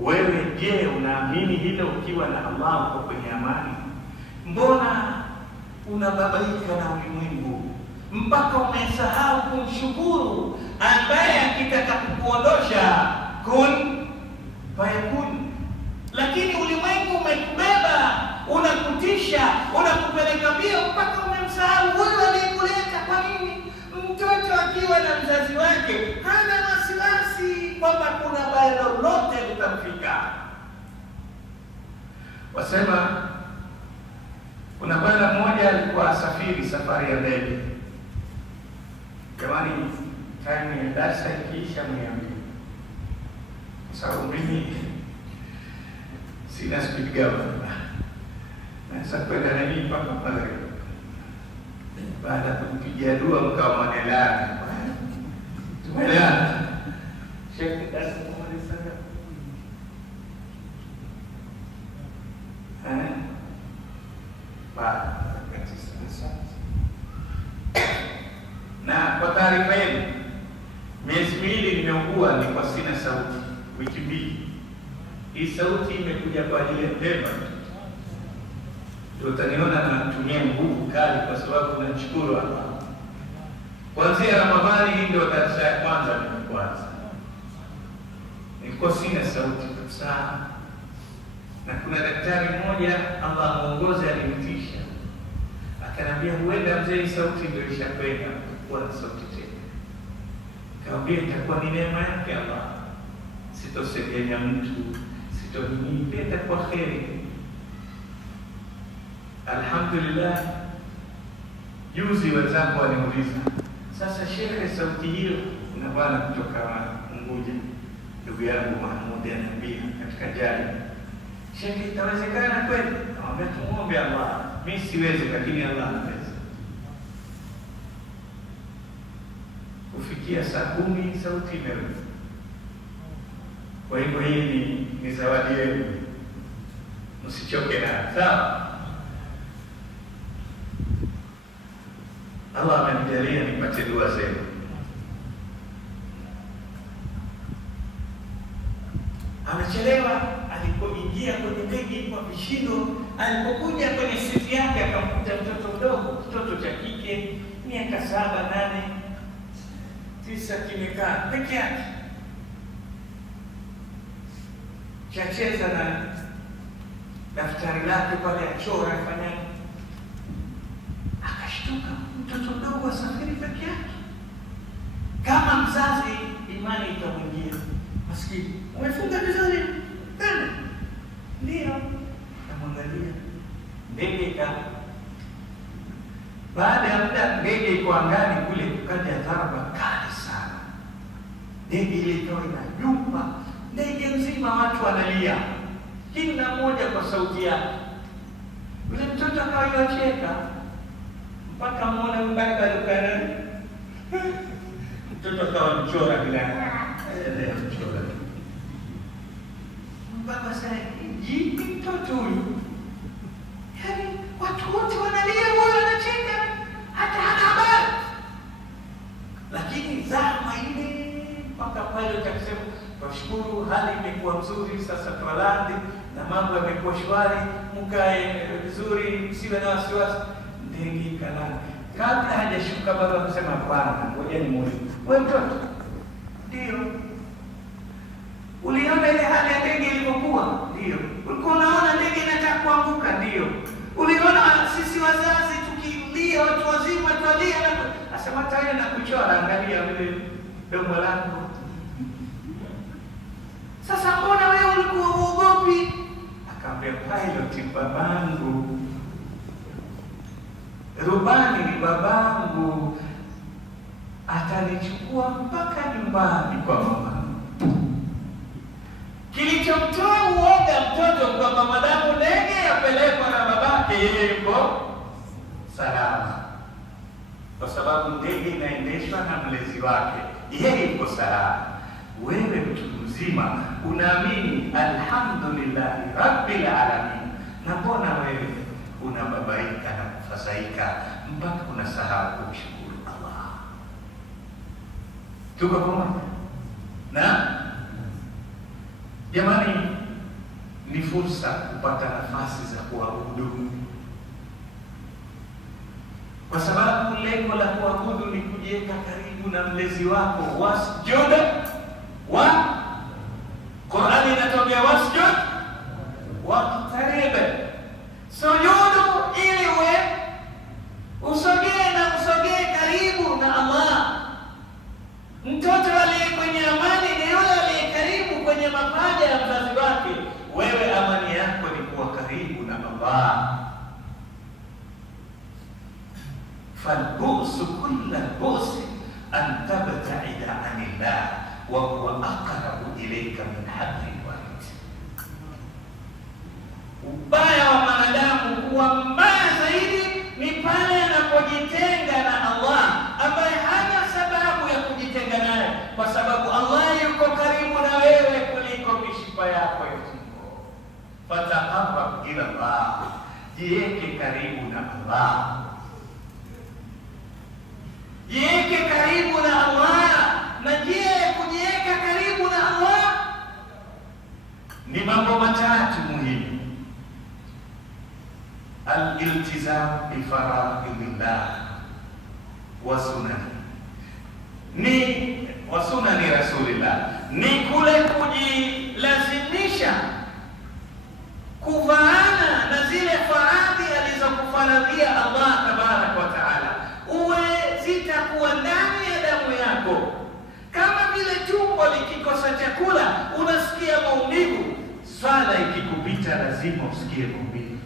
Wewe je, unaamini hilo? Ukiwa na Allah uko kwenye amani? Mbona unababaika na ulimwengu mpaka umesahau kumshukuru ambaye akitaka kukuondosha kun fayakun? Lakini ulimwengu umekubeba, unakutisha, unakupeleka mbio mpaka umemsahau huyo aliyekuleta. Kwa nini? Mtoto akiwa na mzazi wake hana wasiwasi kwamba kuna baya lolote litamfika. Wasema kuna bwana mmoja alikuwa asafiri safari ya ndege. Jamani, time ya darasa ikiisha mniambie, kwa sababu mimi sina speed gani. Naweza kwenda na nini mpaka pale. Baada ya kupigia dua mkawa mwanelana. Tumelala. Sheikh darasa moja sana. Na kwa taarifa yenu, miezi miwili nimeugua, ni kwa sina sauti, wiki mbili. Hii sauti imekuja kwa ajili ya pema. Ndio utaniona natumia nguvu kali kwa sababu namshukuru Allah. Kuanzia Ramadhani hii ndio darasa ya kwanza nimekuanza. Nilikuwa sina sauti kabisa. Na kuna daktari mmoja Allah muongoze alinitisha. Akaniambia huenda mzee sauti ndio ishakwenda kuwa na sauti tena. Kaambia itakuwa ni neema yake Allah. Sitosengenya mtu, sitohimipenda kwa kheri. Alhamdulillah. Juzi wenzangu waniuliza, sasa shekhe, sauti hiyo na bwana kutoka Unguja, ndugu yangu Mahmud ananiambia katika jari, shekhe, itawezekana kweli? Naomba tumuombe Allah. Mimi siwezi, lakini Allah anaweza. Kufikia saa 10 sauti imerudi. Kwa hivyo hii ni zawadi yenu, msichoke nayo, sawa? Allah amenijalia nipate dua zenu. Amechelewa alipoingia kwenye ndege kwa vishindo. Alipokuja kwenye siti yake akamkuta mtoto mdogo, mtoto cha kike, miaka 7, 8, 9, kimekaa peke yake, chacheza na daftari lake pale, achora, afanya. Akashtuka, mtoto mdogo asafiri peke yake. Kama mzazi, imani ikamwingia, maskini, umefunga vizuri tena? Ndio. Namwangalia ndege baada ya muda ndege iko angani kule, kukaja dharba kali sana. Ndege ile ikawa inayumba, ndege nzima watu wanalia, kila mmoja kwa sauti yake. Yule mtoto akawa anacheka mpaka muone mbaba dukana. Mtoto akawa mchora bila mchora. Baba sasa, jipi mtoto huyu? Yaani watu wote wanalia, wao wanacheka, hata hana habari. Lakini zama ile mpaka pale utakisema tunashukuru, hali imekuwa nzuri, sasa twalandi na mambo yamekuwa shwari, mkae vizuri, msiwe na wasiwasi. Ndege ikalala. Kabla hajashuka baba kusema bwana, ngoja nimuulize, wewe mtoto, ndio uliona ile hali ya ndege ilivyokuwa? Ndio. Ulikuwa unaona ndege inataka kuanguka? Ndio. Uliona sisi wazazi tukilia, watu wazima twalia? Asema tayari na kuchora, angalia vile domo langu. Sasa mbona wewe ulikuwa uogopi? Akaambia pilot babangu, rubani ni babangu, atanichukua mpaka nyumbani kwa mama. Kilichomtoa uoga mtoto kwamba madamu ndege yapelekwa na babake, yeye yuko salama, kwa sababu ndege inaendeshwa na mlezi wake, yeye yuko salama. Wewe mtu mzima unaamini alhamdulillah rabbil alamin, na mbona wewe unababaika? kufadhaika na kufadhaika mpaka unasahau kumshukuru Allah. Tuko pamoja? Na jamani, ni fursa kupata nafasi za kuabudu, kwa sababu lengo la kuabudu ni kujiweka karibu na mlezi wako. Wasjud wa Qur'ani inatokea wasjud waqtarib, sujudu ili usogee karibu na Allah. Mtoto aliye kwenye amani ni yule aliye karibu kwenye mapaja ya mzazi wake. Wewe amani yako ni kuwa karibu na Allah. Falbusu kulla busi an tabtaida anillah wa huwa aqrabu ilayka min hablil warid. Ubaya wa mwanadamu kuwa mbaya zaidi ni pale anapojitenga na Allah, ambaye hana sababu ya kujitenga naye, kwa sababu Allah yuko karibu na wewe kuliko mishipa yako ya tumbo. Fataqarrab ila Allah, jiweke karibu na Allah, jiweke karibu na Allah. Na je, kujiweka karibu na Allah ni mambo matatu muhimu: al-iltizam bi faraidillah wa sunani rasulillah, ni kule kujilazimisha kuvaana na zile faradhi alizokufaradhia Allah tabaraka wa taala, uwe zitakuwa ndani ya damu yako. Kama vile tumbo likikosa chakula unasikia maumivu, swala ikikupita lazima usikie maumivu,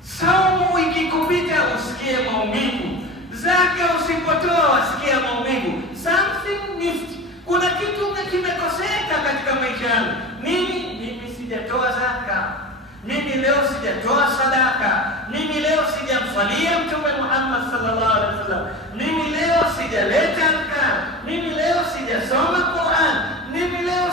saumu ikikupita usikie maumivu, zaka usipotoa wasikia maumivu. Something missed, kuna kitu kimekoseka katika maisha yangu. Mimi sijatoa zaka, mimi leo sijatoa sadaka, mimi leo sijamswalia Mtume Muhammad sallallahu alaihi wasallam, mimi leo sijaleta adhkar, mimi leo sijasoma Qur'an, mimi leo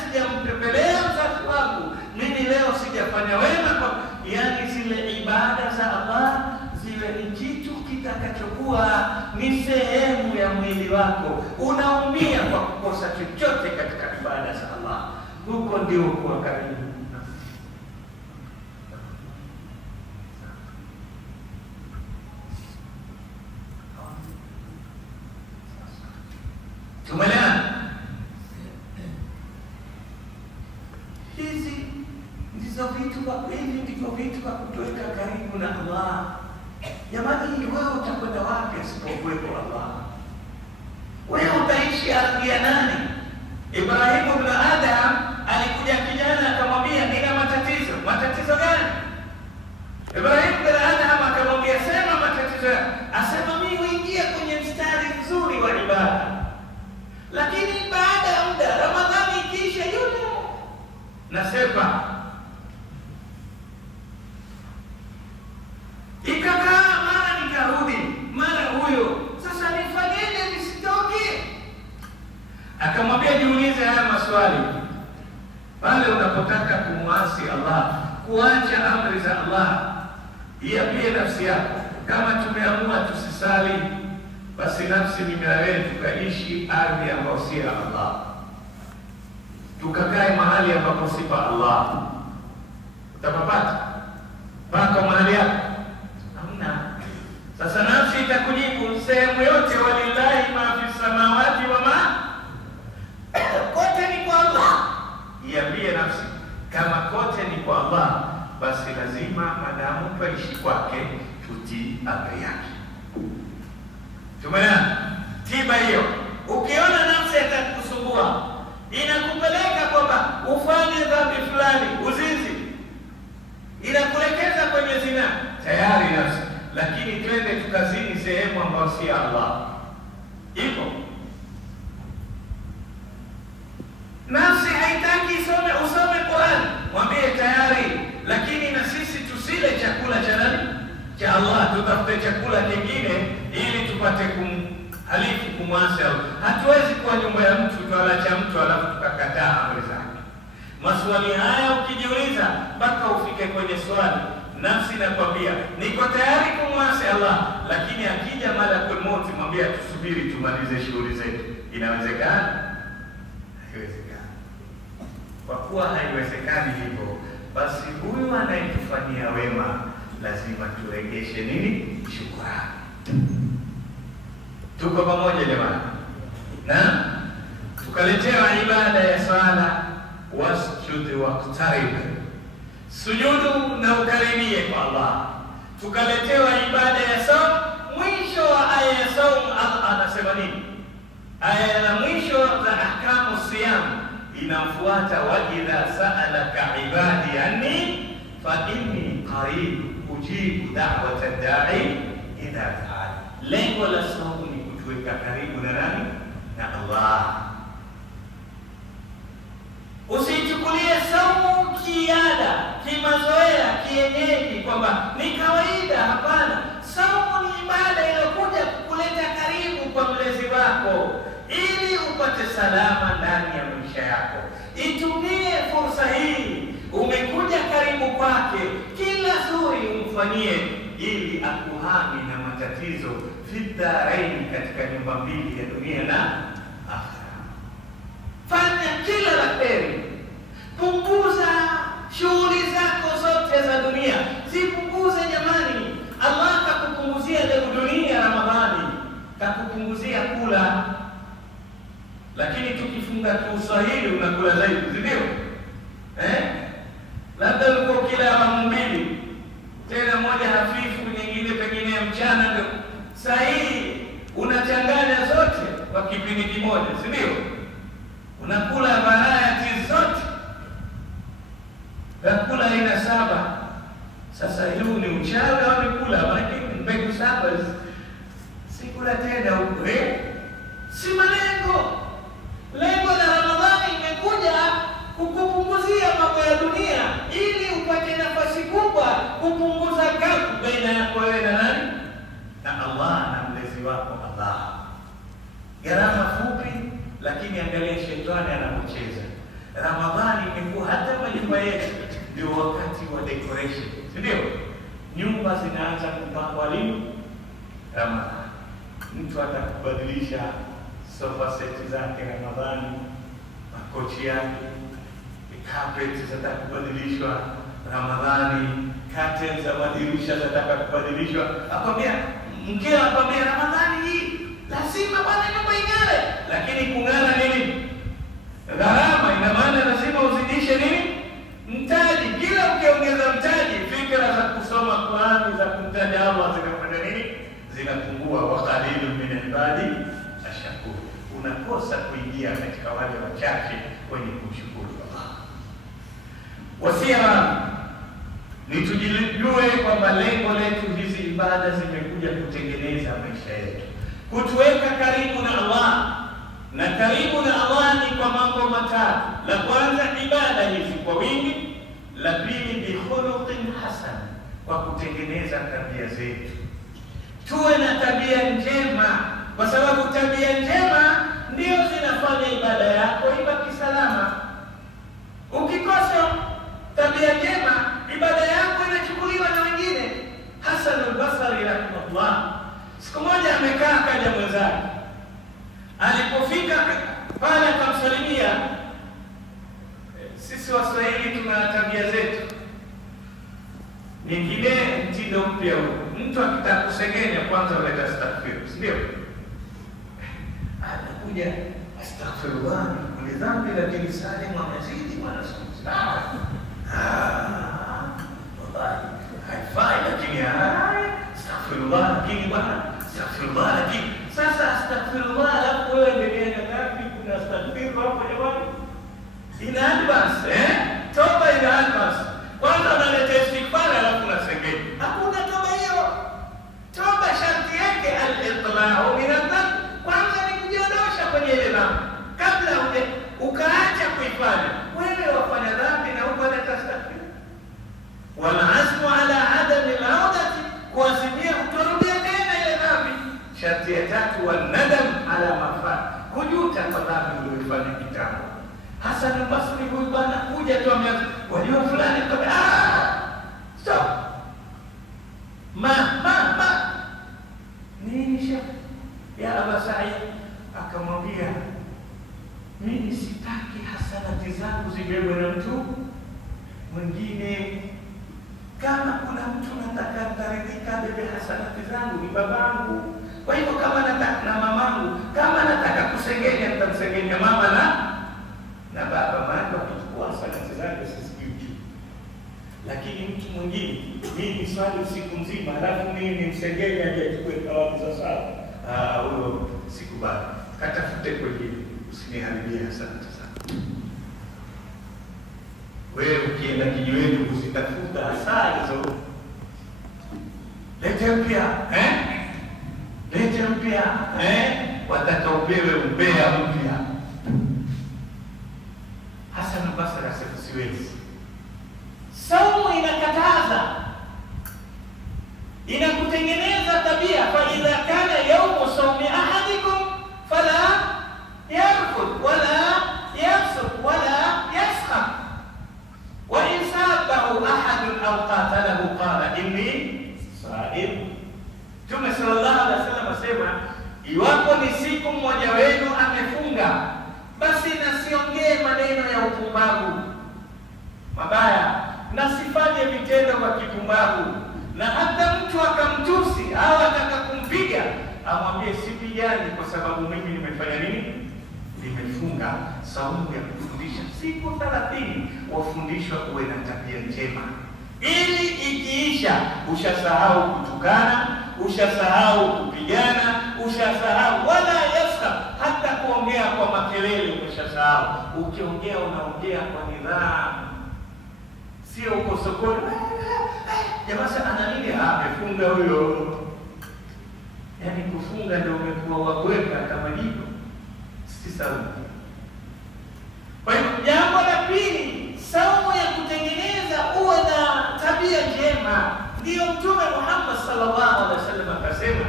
sijampepelea mzazi wangu, mimi leo sijafanya wema kwa, yani zile ibada za Allah ziwe ni kitu kitakachokuwa ni sehemu ya mwili wako. Unaumia kwa kukosa chochote katika ibada za Allah, huko ndio kuwa karibu. Tumeelewana? Hivi ndivyo vitu vya kutuweka karibu na Allah. Jamani, wewe utakwenda wapi asipokuwepo Allah? Wewe utaishi ardhi ya nani? Ibrahimu ibn Adam alikuja kijana akamwambia, nina matatizo. Matatizo gani? Ibrahimu ibn Adam akamwambia, sema matatizo yako. Asema, mimi huingia kwenye mstari mzuri wa ibada, lakini baada ya muda Ramadhani ikiisha yule nasema ikakaa, mara nikarudi, mara huyo. Sasa nifanyeje nisitoke? Akamwambia, jiulize haya maswali pale unapotaka kumwasi Allah, kuacha amri za Allah. Iambie nafsi yako, kama tumeamua tusisali, basi nafsi mimi na wewe tukaishi ardhi ambayo si ya Allah, tukakae mahali ambapo si pa Allah, utapapata paka mahali hapo? Hamna. Sasa nafsi itakujibu sehemu yote, walillahi ma fi samawati wa ma, kote ni kwa Allah. Iambie nafsi, kama kote ni kwa Allah, basi lazima madamu tuishi kwake tutii amri yake. Tumeona tiba hiyo. Ukiona nafsi itakusumbua, inakupeleka kwamba ufanye dhambi fulani, uzinzi, inakuelekeza kwenye zina, tayari nafsi, lakini twende tukazini sehemu ambayo si Allah. Ipo nafsi haitaki usome Qur'an, mwambie tayari, lakini na sisi tusile chakula cha nani? Cha Allah, tutafute chakula kingine ili tupate kumhalifu, kumwasi. Hatuwezi kuwa nyumba ya mtu twala cha mtu alafu tukakataa amri zake. Maswali haya ukijiuliza, mpaka ufike kwenye swali. Nafsi nakwambia niko tayari kumwasi Allah, lakini akija malakul maut mwambia tusubiri tumalize shughuli zetu. Inawezekana? Haiwezekani. Kwa kuwa haiwezekani hivyo, basi huyu anayetufanyia wema lazima turegeshe nini? Shukrani. Tuko pamoja jamani? Na tukaletewa ibada ya swala, wasjud waqtarib, sujudu na ukaribie kwa Allah. Tukaletewa ibada ya saum. Mwisho wa aya ya saum Allah anasema nini? Aya ya mwisho za ahkamu siyam inafuata, wa idha sa'alaka ibadi anni fa inni qarib ujibu da'wata da'i idha da'an. Lengo la saumu ni kutuweka karibu na nani? Na Allah. Usichukulie saumu kiada, kimazoea, kienyeji, kwamba ni kawaida. Hapana, saumu ni ibada iliyokuja kukuleta karibu kwa mlezi wako ili upate salama ndani ya maisha yako. Itumie fursa hii, umekuja karibu kwake, kila zuri umfanyie ili akuhami na matatizo fitaraini, katika nyumba mbili ya dunia na akhera. Fanya kila la heri, punguza shughuli zako zote za dunia, zipunguze jamani. Allah kakupunguzia dunia Ramadhani, kakupunguzia kula, lakini tukifunga tu Swahili unakula zaidi, ndio labda uko kila mara mbili, tena moja hafifu, nyingine pengine mchana, ndio sahihi unachanganya zote kwa kipindi kimoja, si ndio? Unakula variety zote, unakula aina 7. Sasa hiyo ni uchawi au ni kula? Maana mbegu 7 sikula tena huko, si malengo. Lengo la Ramadhani imekuja kukupunguzia mambo ya dunia ili upate nafasi kubwa kupunguza gapu baina yako wewe na nani? Na Allah, na mlezi wako Allah. Gharama fupi, lakini angalia shetani anapocheza. Ramadhani imekuwa hata majumba yetu ndio wakati wa decoration, ndio nyumba zinaanza kupangwa lini? Ramadhani. Mtu atakubadilisha sofa set zake Ramadhani, makochi yake, carpet zitakubadilishwa Ramadhani, curtains za madirisha zitakubadilishwa. Akwambia mkeo, akwambia Ramadhani hii lazima bwana nyumba ing'are, lakini kung'ara nini? Gharama. Ina maana lazima uzidishe nini? Mtaji. Kila ukiongeza mtaji, fikra za kusoma Qur'ani, za kumtaja Allah zinafanya nini? Zinapungua. Wa qalilun min ibadi ashkur. Unakosa kuingia katika wale wachache wenye kumshukuru Allah. Wasia ni tujijue kwamba lengo letu hizi ibada zimekuja kutengeneza maisha yetu, kutuweka karibu na Allah. Na karibu na Allah ni kwa mambo matatu. La kwanza, ibada hizi kwa wingi. La pili, bi khuluqin hasan, kwa kutengeneza tabia zetu. Tuwe na tabia njema, kwa sababu tabia njema ndio zinafanya ibada yako ibaki salama. Ukikosa tabia njema, ibada yako inachukuliwa na wengine. Hasan al-Basri rahimahullah, siku moja amekaa, kaja mwenzake. Alipofika pale akamsalimia. Sisi Waswahili tuna tabia zetu nyingine, mtindo mpya huu. Mtu akitaka kusengenya kwanza uleta astaghfir, si ndio? Anakuja astaghfirullah, ni dhambi lakini Salim amezidi bwana sana. Wallahi haifai, lakini astaghfirullah, lakini bwana astaghfirullah, lakini sasa astaghfirullah, alafu wewe endelea na dhambi. Kuna astaghfir hapo jamani, ina advance toba ina advance. Kwanza unaleta istighfar alafu unasengenya. Hakuna toba hiyo. Toba sharti yake al-itla'u min adh-dhanb. Kwanza ni kujiondosha kwenye ile dhambi kabla ukaacha kuifanya. Wewe anakuja tu wajua fulani kwa stop. Ma nini shekh ya Aba Said? Akamwambia, mimi sitaki hasanati zangu zibebwe na mtu mwingine. Kama kuna mtu nataka taridhika bebe hasanati zangu ni babangu. Kwa hivyo kama nataka na mamangu, kama nataka kusengenya nitamsengenya mama na baba, maana wakichukua hasanati zangu sisi. Lakini mtu mwingine, mimi swali usiku mzima alafu mimi nimsengenya aje achukue thawabu za sawa, huyo sikubali. Katafute kwingine, usiniharibie hasanati zangu. Wewe ukienda kijiweni usitafuta hasara hizo. Lete mpya, lete mpya, wataka upewe umbea mpya. Hasan al-Basri asema siwezi. Saumu inakataza, inakutengeneza tabia. Fa idha kana yawmu sawmi ahadikum fala yarfud wala yafsuk wala yaskhab wa in sabahu ahadun aw qatalahu qala inni sa'im. Mtume sallallahu alaihi wasallam asema, iwapo ni siku mmoja wenu amefunga, basi nasiongee maneno ya upumbavu mabaya, nasifanye vitendo vya kipumbavu. Na hata mtu akamtusi au ataka kumpiga, amwambie sipigani kwa sababu mimi nimefanya nini? Nimefunga. Saumu ya kufundisha siku 30 wafundishwa uwe na tabia njema, ili ikiisha ushasahau kutukana, ushasahau kupigana, ushasahau wala yasa hata kuongea kwa makelele, umeshasahau. Ukiongea unaongea kwa nidhamu, sio uko sokoni jamaa sana ana nini amefunga huyo. Yaani kufunga ndio umekuwa wabweka kama hivyo, si sawa. Kwa hiyo jambo la pili, saumu ya kutengeneza uwe na tabia njema. Ndio Mtume Muhammad sallallahu alaihi wasallam akasema,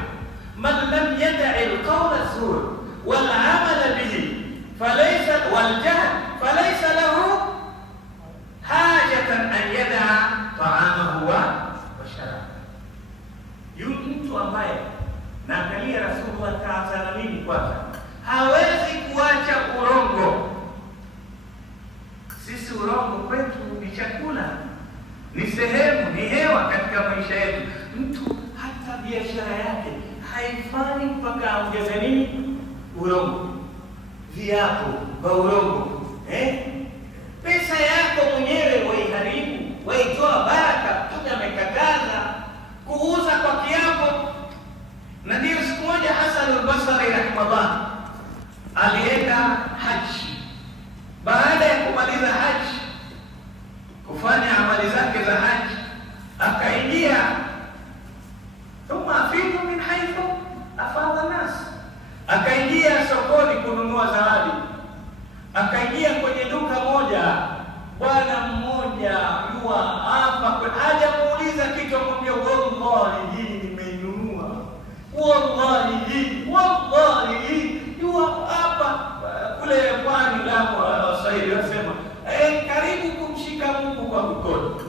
man lam yada'i al-qawla az-zur wal 'amala bihi falaysa wal jahl falaysa lahu hajatan an yada'a ta'amahu wa sharabahu. Yule mtu ambaye, naangalia Rasulullah ta'ala nini kwanza, hawezi kuacha urongo. Sisi urongo kwetu ni chakula, ni sehemu, ni hewa katika maisha yetu. Mtu hata biashara yake haifanyi mpaka aongeze nini? Urongo. Viapo vya urongo, pesa yako mwenyewe waiharibu, waitoa baraka. Mtume amekataza kuuza kwa kiapo. Na ndio siku moja Hasan al-Basri rahimahullah alienda haji. Baada ya kumaliza haji, kufanya amali zake za haji, akaingia thumma afidu min haythu afadha nas, akaingia sokoni kununua zawadi. Akaingia kwenye duka moja, bwana mmoja yua hapa kwa haja muuliza kitu, amwambia wallahi hii nimeinunua, wallahi hii yua hapa. Kule pwani Lamu Waswahili wasema karibu kumshika Mungu kwa mkono.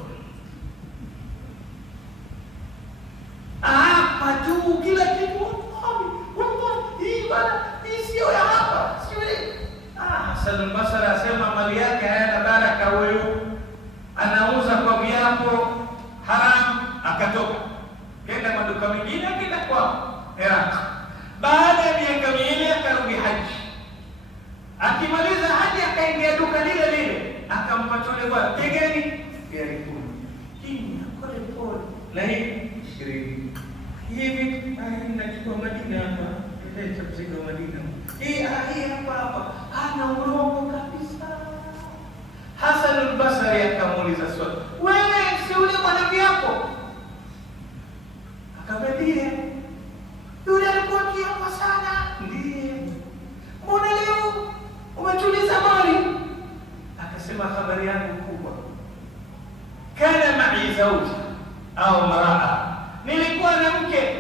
Hapa tu kila kitu, wallahi hii bana, hii sio ya hapa, sio ile. Hasan al-Basri asema mali yake hayana baraka, huyo anauza kwa viapo haram. Akatoka kenda maduka mengine, akenda kwa Iraq. Baada ya miaka miwili akarudi haji. Akimaliza haji akaingia duka lile lile, akampatole bwana, tegeni gari kumi, kimya pole pole, na hii 20 hivi nachukua Madina hapa, ile mzigo wa Madina hii hapa ana urongo kabisa. Hasan al-Basri akamuuliza swali, wewe si ule bwana viapo? Akamwambia yule alikuwa kiapo sana. Ndiye, mbona leo umetuliza mali? Akasema habari yangu kubwa, kana ma'i zawji au maraa, nilikuwa na mke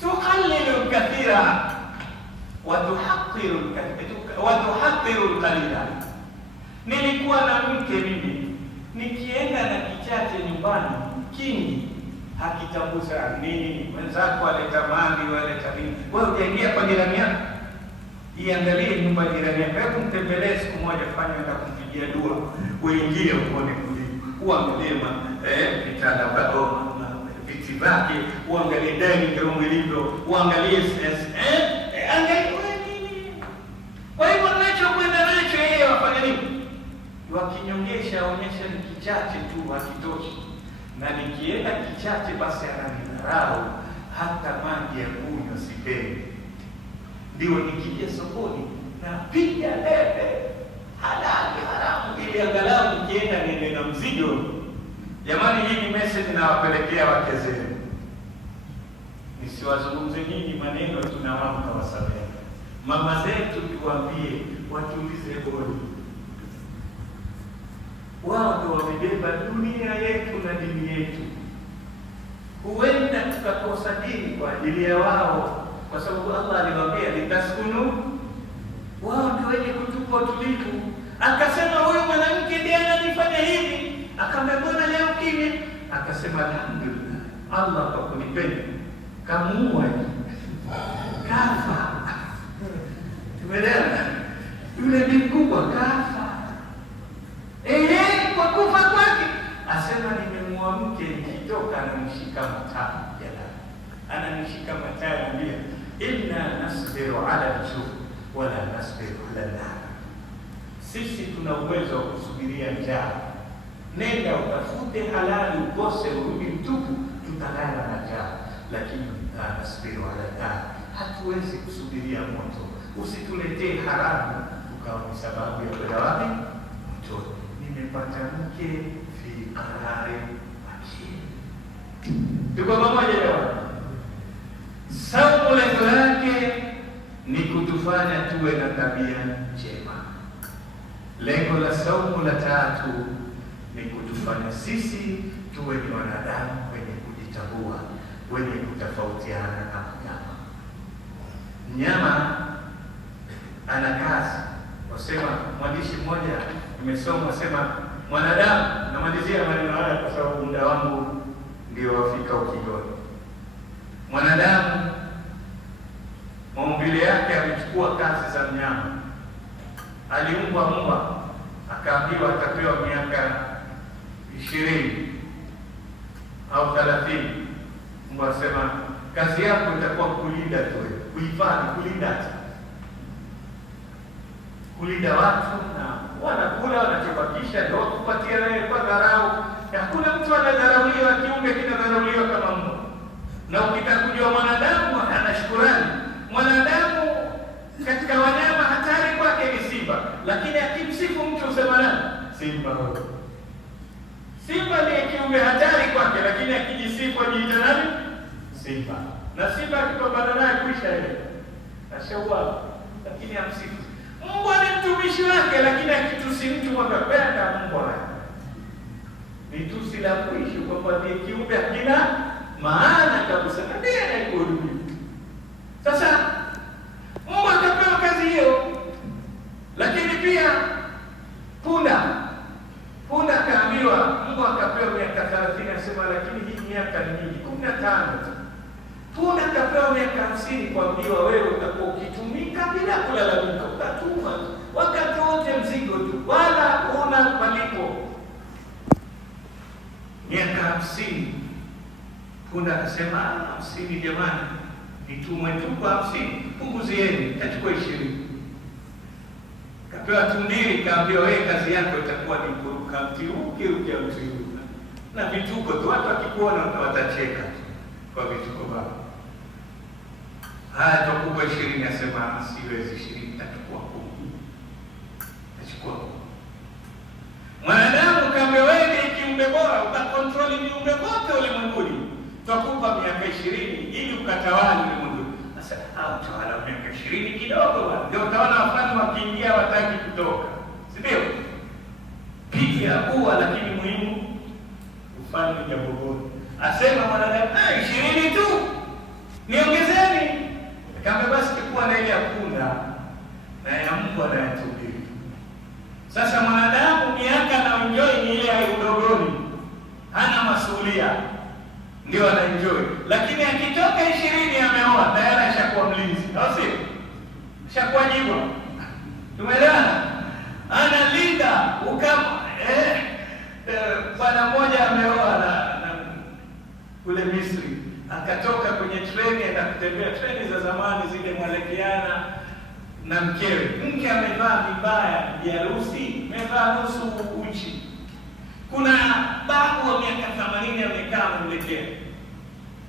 tuqallilu kathira wa tuhaqqiru al-qalila. Nilikuwa na mke mimi, nikienda na kichache nyumbani kingi hakitambusa nini, mwenzako aleta mali, waleta nini, wewe ujaingia kwa jirani yako. Iangalie nyumba jirani yako, hebu mtembelee siku moja, fanya enda kumpigia dua, uingie uone kuli, uangalie vitanda vyako, viti vyake, uangalie dining room ilivyo, uangalie angalie nini. Kwa hivyo nachokwenda nacho yeye wafanya nini? Wakinyongesha, onyesha ni kichache tu, hakitoshi. Na nikienda kichache basi ananidharau, hata maji ya kunywa sipendi. Ndio nikija sokoni napiga debe halali haramu, ili angalau nikienda niende na mzigo. Jamani, hii ni message nawapelekea wake zenu. Nisiwazungumze nyinyi maneno tunawamka wasamehe. Mama zetu tuwaambie watulize bodi. Wao ndio wamebeba dunia yetu na dini yetu. Huenda tukakosa dini kwa ajili ya wao, kwa sababu Allah aliwaambia litaskunu. Wao ndio wenye kutupa utulivu. Akasema huyu mwanamke ndiye ananifanya hivi, akamwambia mbona leo kimya? Akasema alhamdulillah, Allah kwa kunipenda kamuua kafa. Tumeelewa? Yule ni mkubwa kafa. Kwa kufa kwake asema nimemuua mke, nikitoka ananishika mataa jana, ananishika mataa, anambia inna nasbiru ala al-ju' wala nasbiru ala an-nar. Sisi tuna uwezo wa kusubiria njaa, nenda utafute halali ukose urudi mtupu, tutalala na njaa, lakini nasbiru ala an-nar, hatuwezi kusubiria moto. Usituletee haramu tukawa ni sababu ya kwenda wapi? Motoni. Nimepata mke fi qarari makin. Tuko pamoja leo. Saumu lengo lake ni kutufanya tuwe na tabia njema. Lengo la saumu la tatu ni kutufanya sisi tuwe ni wanadamu wenye kujitambua, wenye kutofautiana na mnyama. Mnyama ana kazi. Wasema mwandishi mmoja nimesoma, wasema mwanadamu, namalizia maneno haya kwa sababu muda wangu ndio wafika ukingoni. Mwanadamu maumbile yake amechukua kazi za mnyama. Aliumbwa mbwa, akaambiwa atapewa miaka 20 au 30. Mbwa asema kazi yako itakuwa kulinda tu, kuhifadhi, kulinda watu, na wanakula wanachobakisha ndio kupatia wewe kwa dharau. Hakuna mtu anadharauliwa, kiumbe kinadharauliwa kama mbwa. Na ukitaka kujua mwanadamu ana shukrani, mwanadamu katika wanyama hatari kwake ni simba, lakini akimsifu mtu usema nani? Simba huyo. Simba ndiye kiumbe hatari kwake, lakini akijisifu ajiita nani? Simba. Na simba akipambana naye kuisha yeye ashaua, lakini amsifu. Mbwa ni mtumishi wake, lakini akitusi mtu wakapenda mbwa. Ni tusi la mwisho, kwamba ni kiumbe hakina maana kabisa, ndiye anayekuhudumia. Sasa mbwa akapewa kazi hiyo, lakini pia punda akaambiwa, mbwa akapewa miaka 30, asema lakini hii miaka ni mingi, 15 tu. Punda akapewa miaka 50, kuambiwa wewe utakuwa ukitumika bila kulalamika, utatuma wakati wote mzigo tu, wala una malipo. Miaka 50. Punda akasema 50 jamani, nitumwe tu kwa 50, punguzieni, tachukua 20. Kapewa tundiri, kaambiwa wewe kazi yako itakuwa ni kuruka mti ukirukia mti huu. Na vituko tu, watu wakikuona watacheka kwa vituko vao. Haya, tukubwa 20, asema siwezi 20, tachukua 10. Tachukua 10. Mwanadamu kaambiwa wewe ni kiumbe bora, utakontroli viumbe wote ulimwenguni. Tutakupa miaka 20 ili ukatawale ulimwengu. Sasa utawala miaka 20 kidogo bwana. Ndio utaona wafalme wakiingia wataki kutoka. Si ndio? Piga ua, lakini muhimu ufalme jambo bora. Asema mwanadamu 20 tu. Niongezeni. Kama basi kikuwa na ile ya punda na ya mbwa na ya tumbili. Sasa mwanadamu miaka na enjoy ni ile ya udogoni, hana masuhulia, ndio ana enjoy. Lakini akitoka 20 ameoa tayari ashakuwa mlinzi, au sio? Ashakuwa jibwa. Tumeelewana? Analinda ukama. Bwana mmoja ameoa na kule Misri, akatoka kwenye treni na kutembea, treni za zamani zile mwelekeana na mkewe. Mke amevaa vibaya vya harusi, amevaa nusu uchi. Kuna babu wa miaka 80 amekaa mwelekea.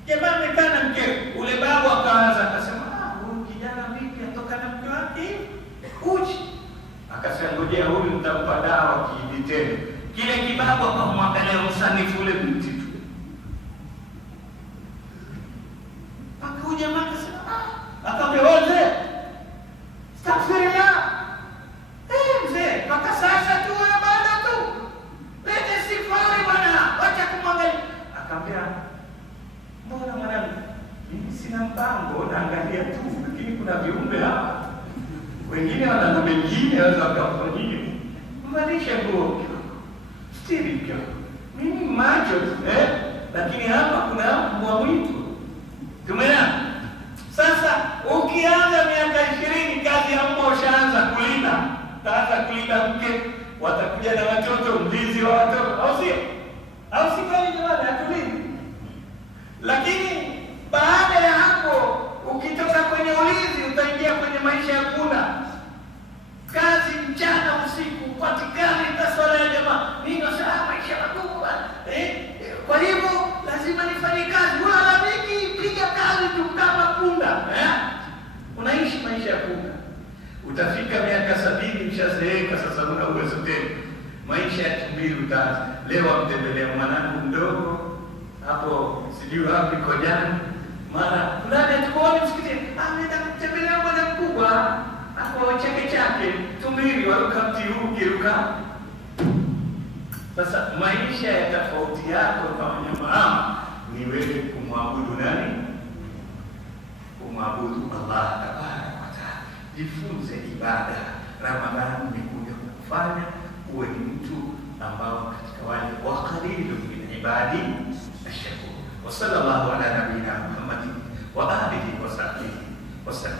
Jamaa amekaa na mkewe. Ule babu akaanza akasema, huyu kijana vipi atoka na mke wake uchi? Akasema ngojea huyu nitampa dawa kiiditeni. Kile kibabu akamwangalia msanifu ule mti tu. Akaja jamaa akasema, akapeoze. Astaghfirullah. Mzee, mpaka sasa tu wewe bado tu. Lete sifari bwana, acha kumwangalia. Akamwambia, mbona mwanangu? Mimi sina mpango, naangalia tu, lakini kuna viumbe hapa. Wengine wana na mengine wanaweza kufanyia. Mbadilishe nguo. Stili kidogo. Mimi macho lakini hapa kuna mbwa mwitu. Tumeona? Sasa ukianza miaka 20 kazi ya mbwa ushaanza kulinda. Utaanza kulinda mke, watakuja na watoto, mlinzi wa watoto, au sio? Au si kweli jamani, hatulindi. Lakini baada ya hapo ukitoka kwenye ulinzi utaingia kwenye maisha ya kuna kazi mchana usiku, patikane taswala ya jamaa. Mimi nasema maisha makubwa. Kwa hivyo lazima nifanye kazi. Wala mimi piga kazi tu kama punda. Unaishi maisha ya punda. Utafika miaka 70 ushazeeka, sasa una uwezo tena. Maisha ya tumbili utaanza. Leo amtembelea mwanangu mdogo hapo sijui wapi Kojani. Mara fulani tukoone msikitini. Ameenda kutembelea bwana mkubwa hapo chake chake, tumbili waruka mti huu kiruka. Sasa maisha ya tofauti yako kwa wanyama ni wewe kumwabudu nani? Kumwabudu Allah tabaraka wa taala. Jifunze ibada. Ramadhani imekuja kufanya uwe ni mtu ambao katika wale wa qalilun min ibadi ash-shakur. Wa sallallahu ala nabiyyina Muhammadin wa alihi wa sahbihi wa sallam.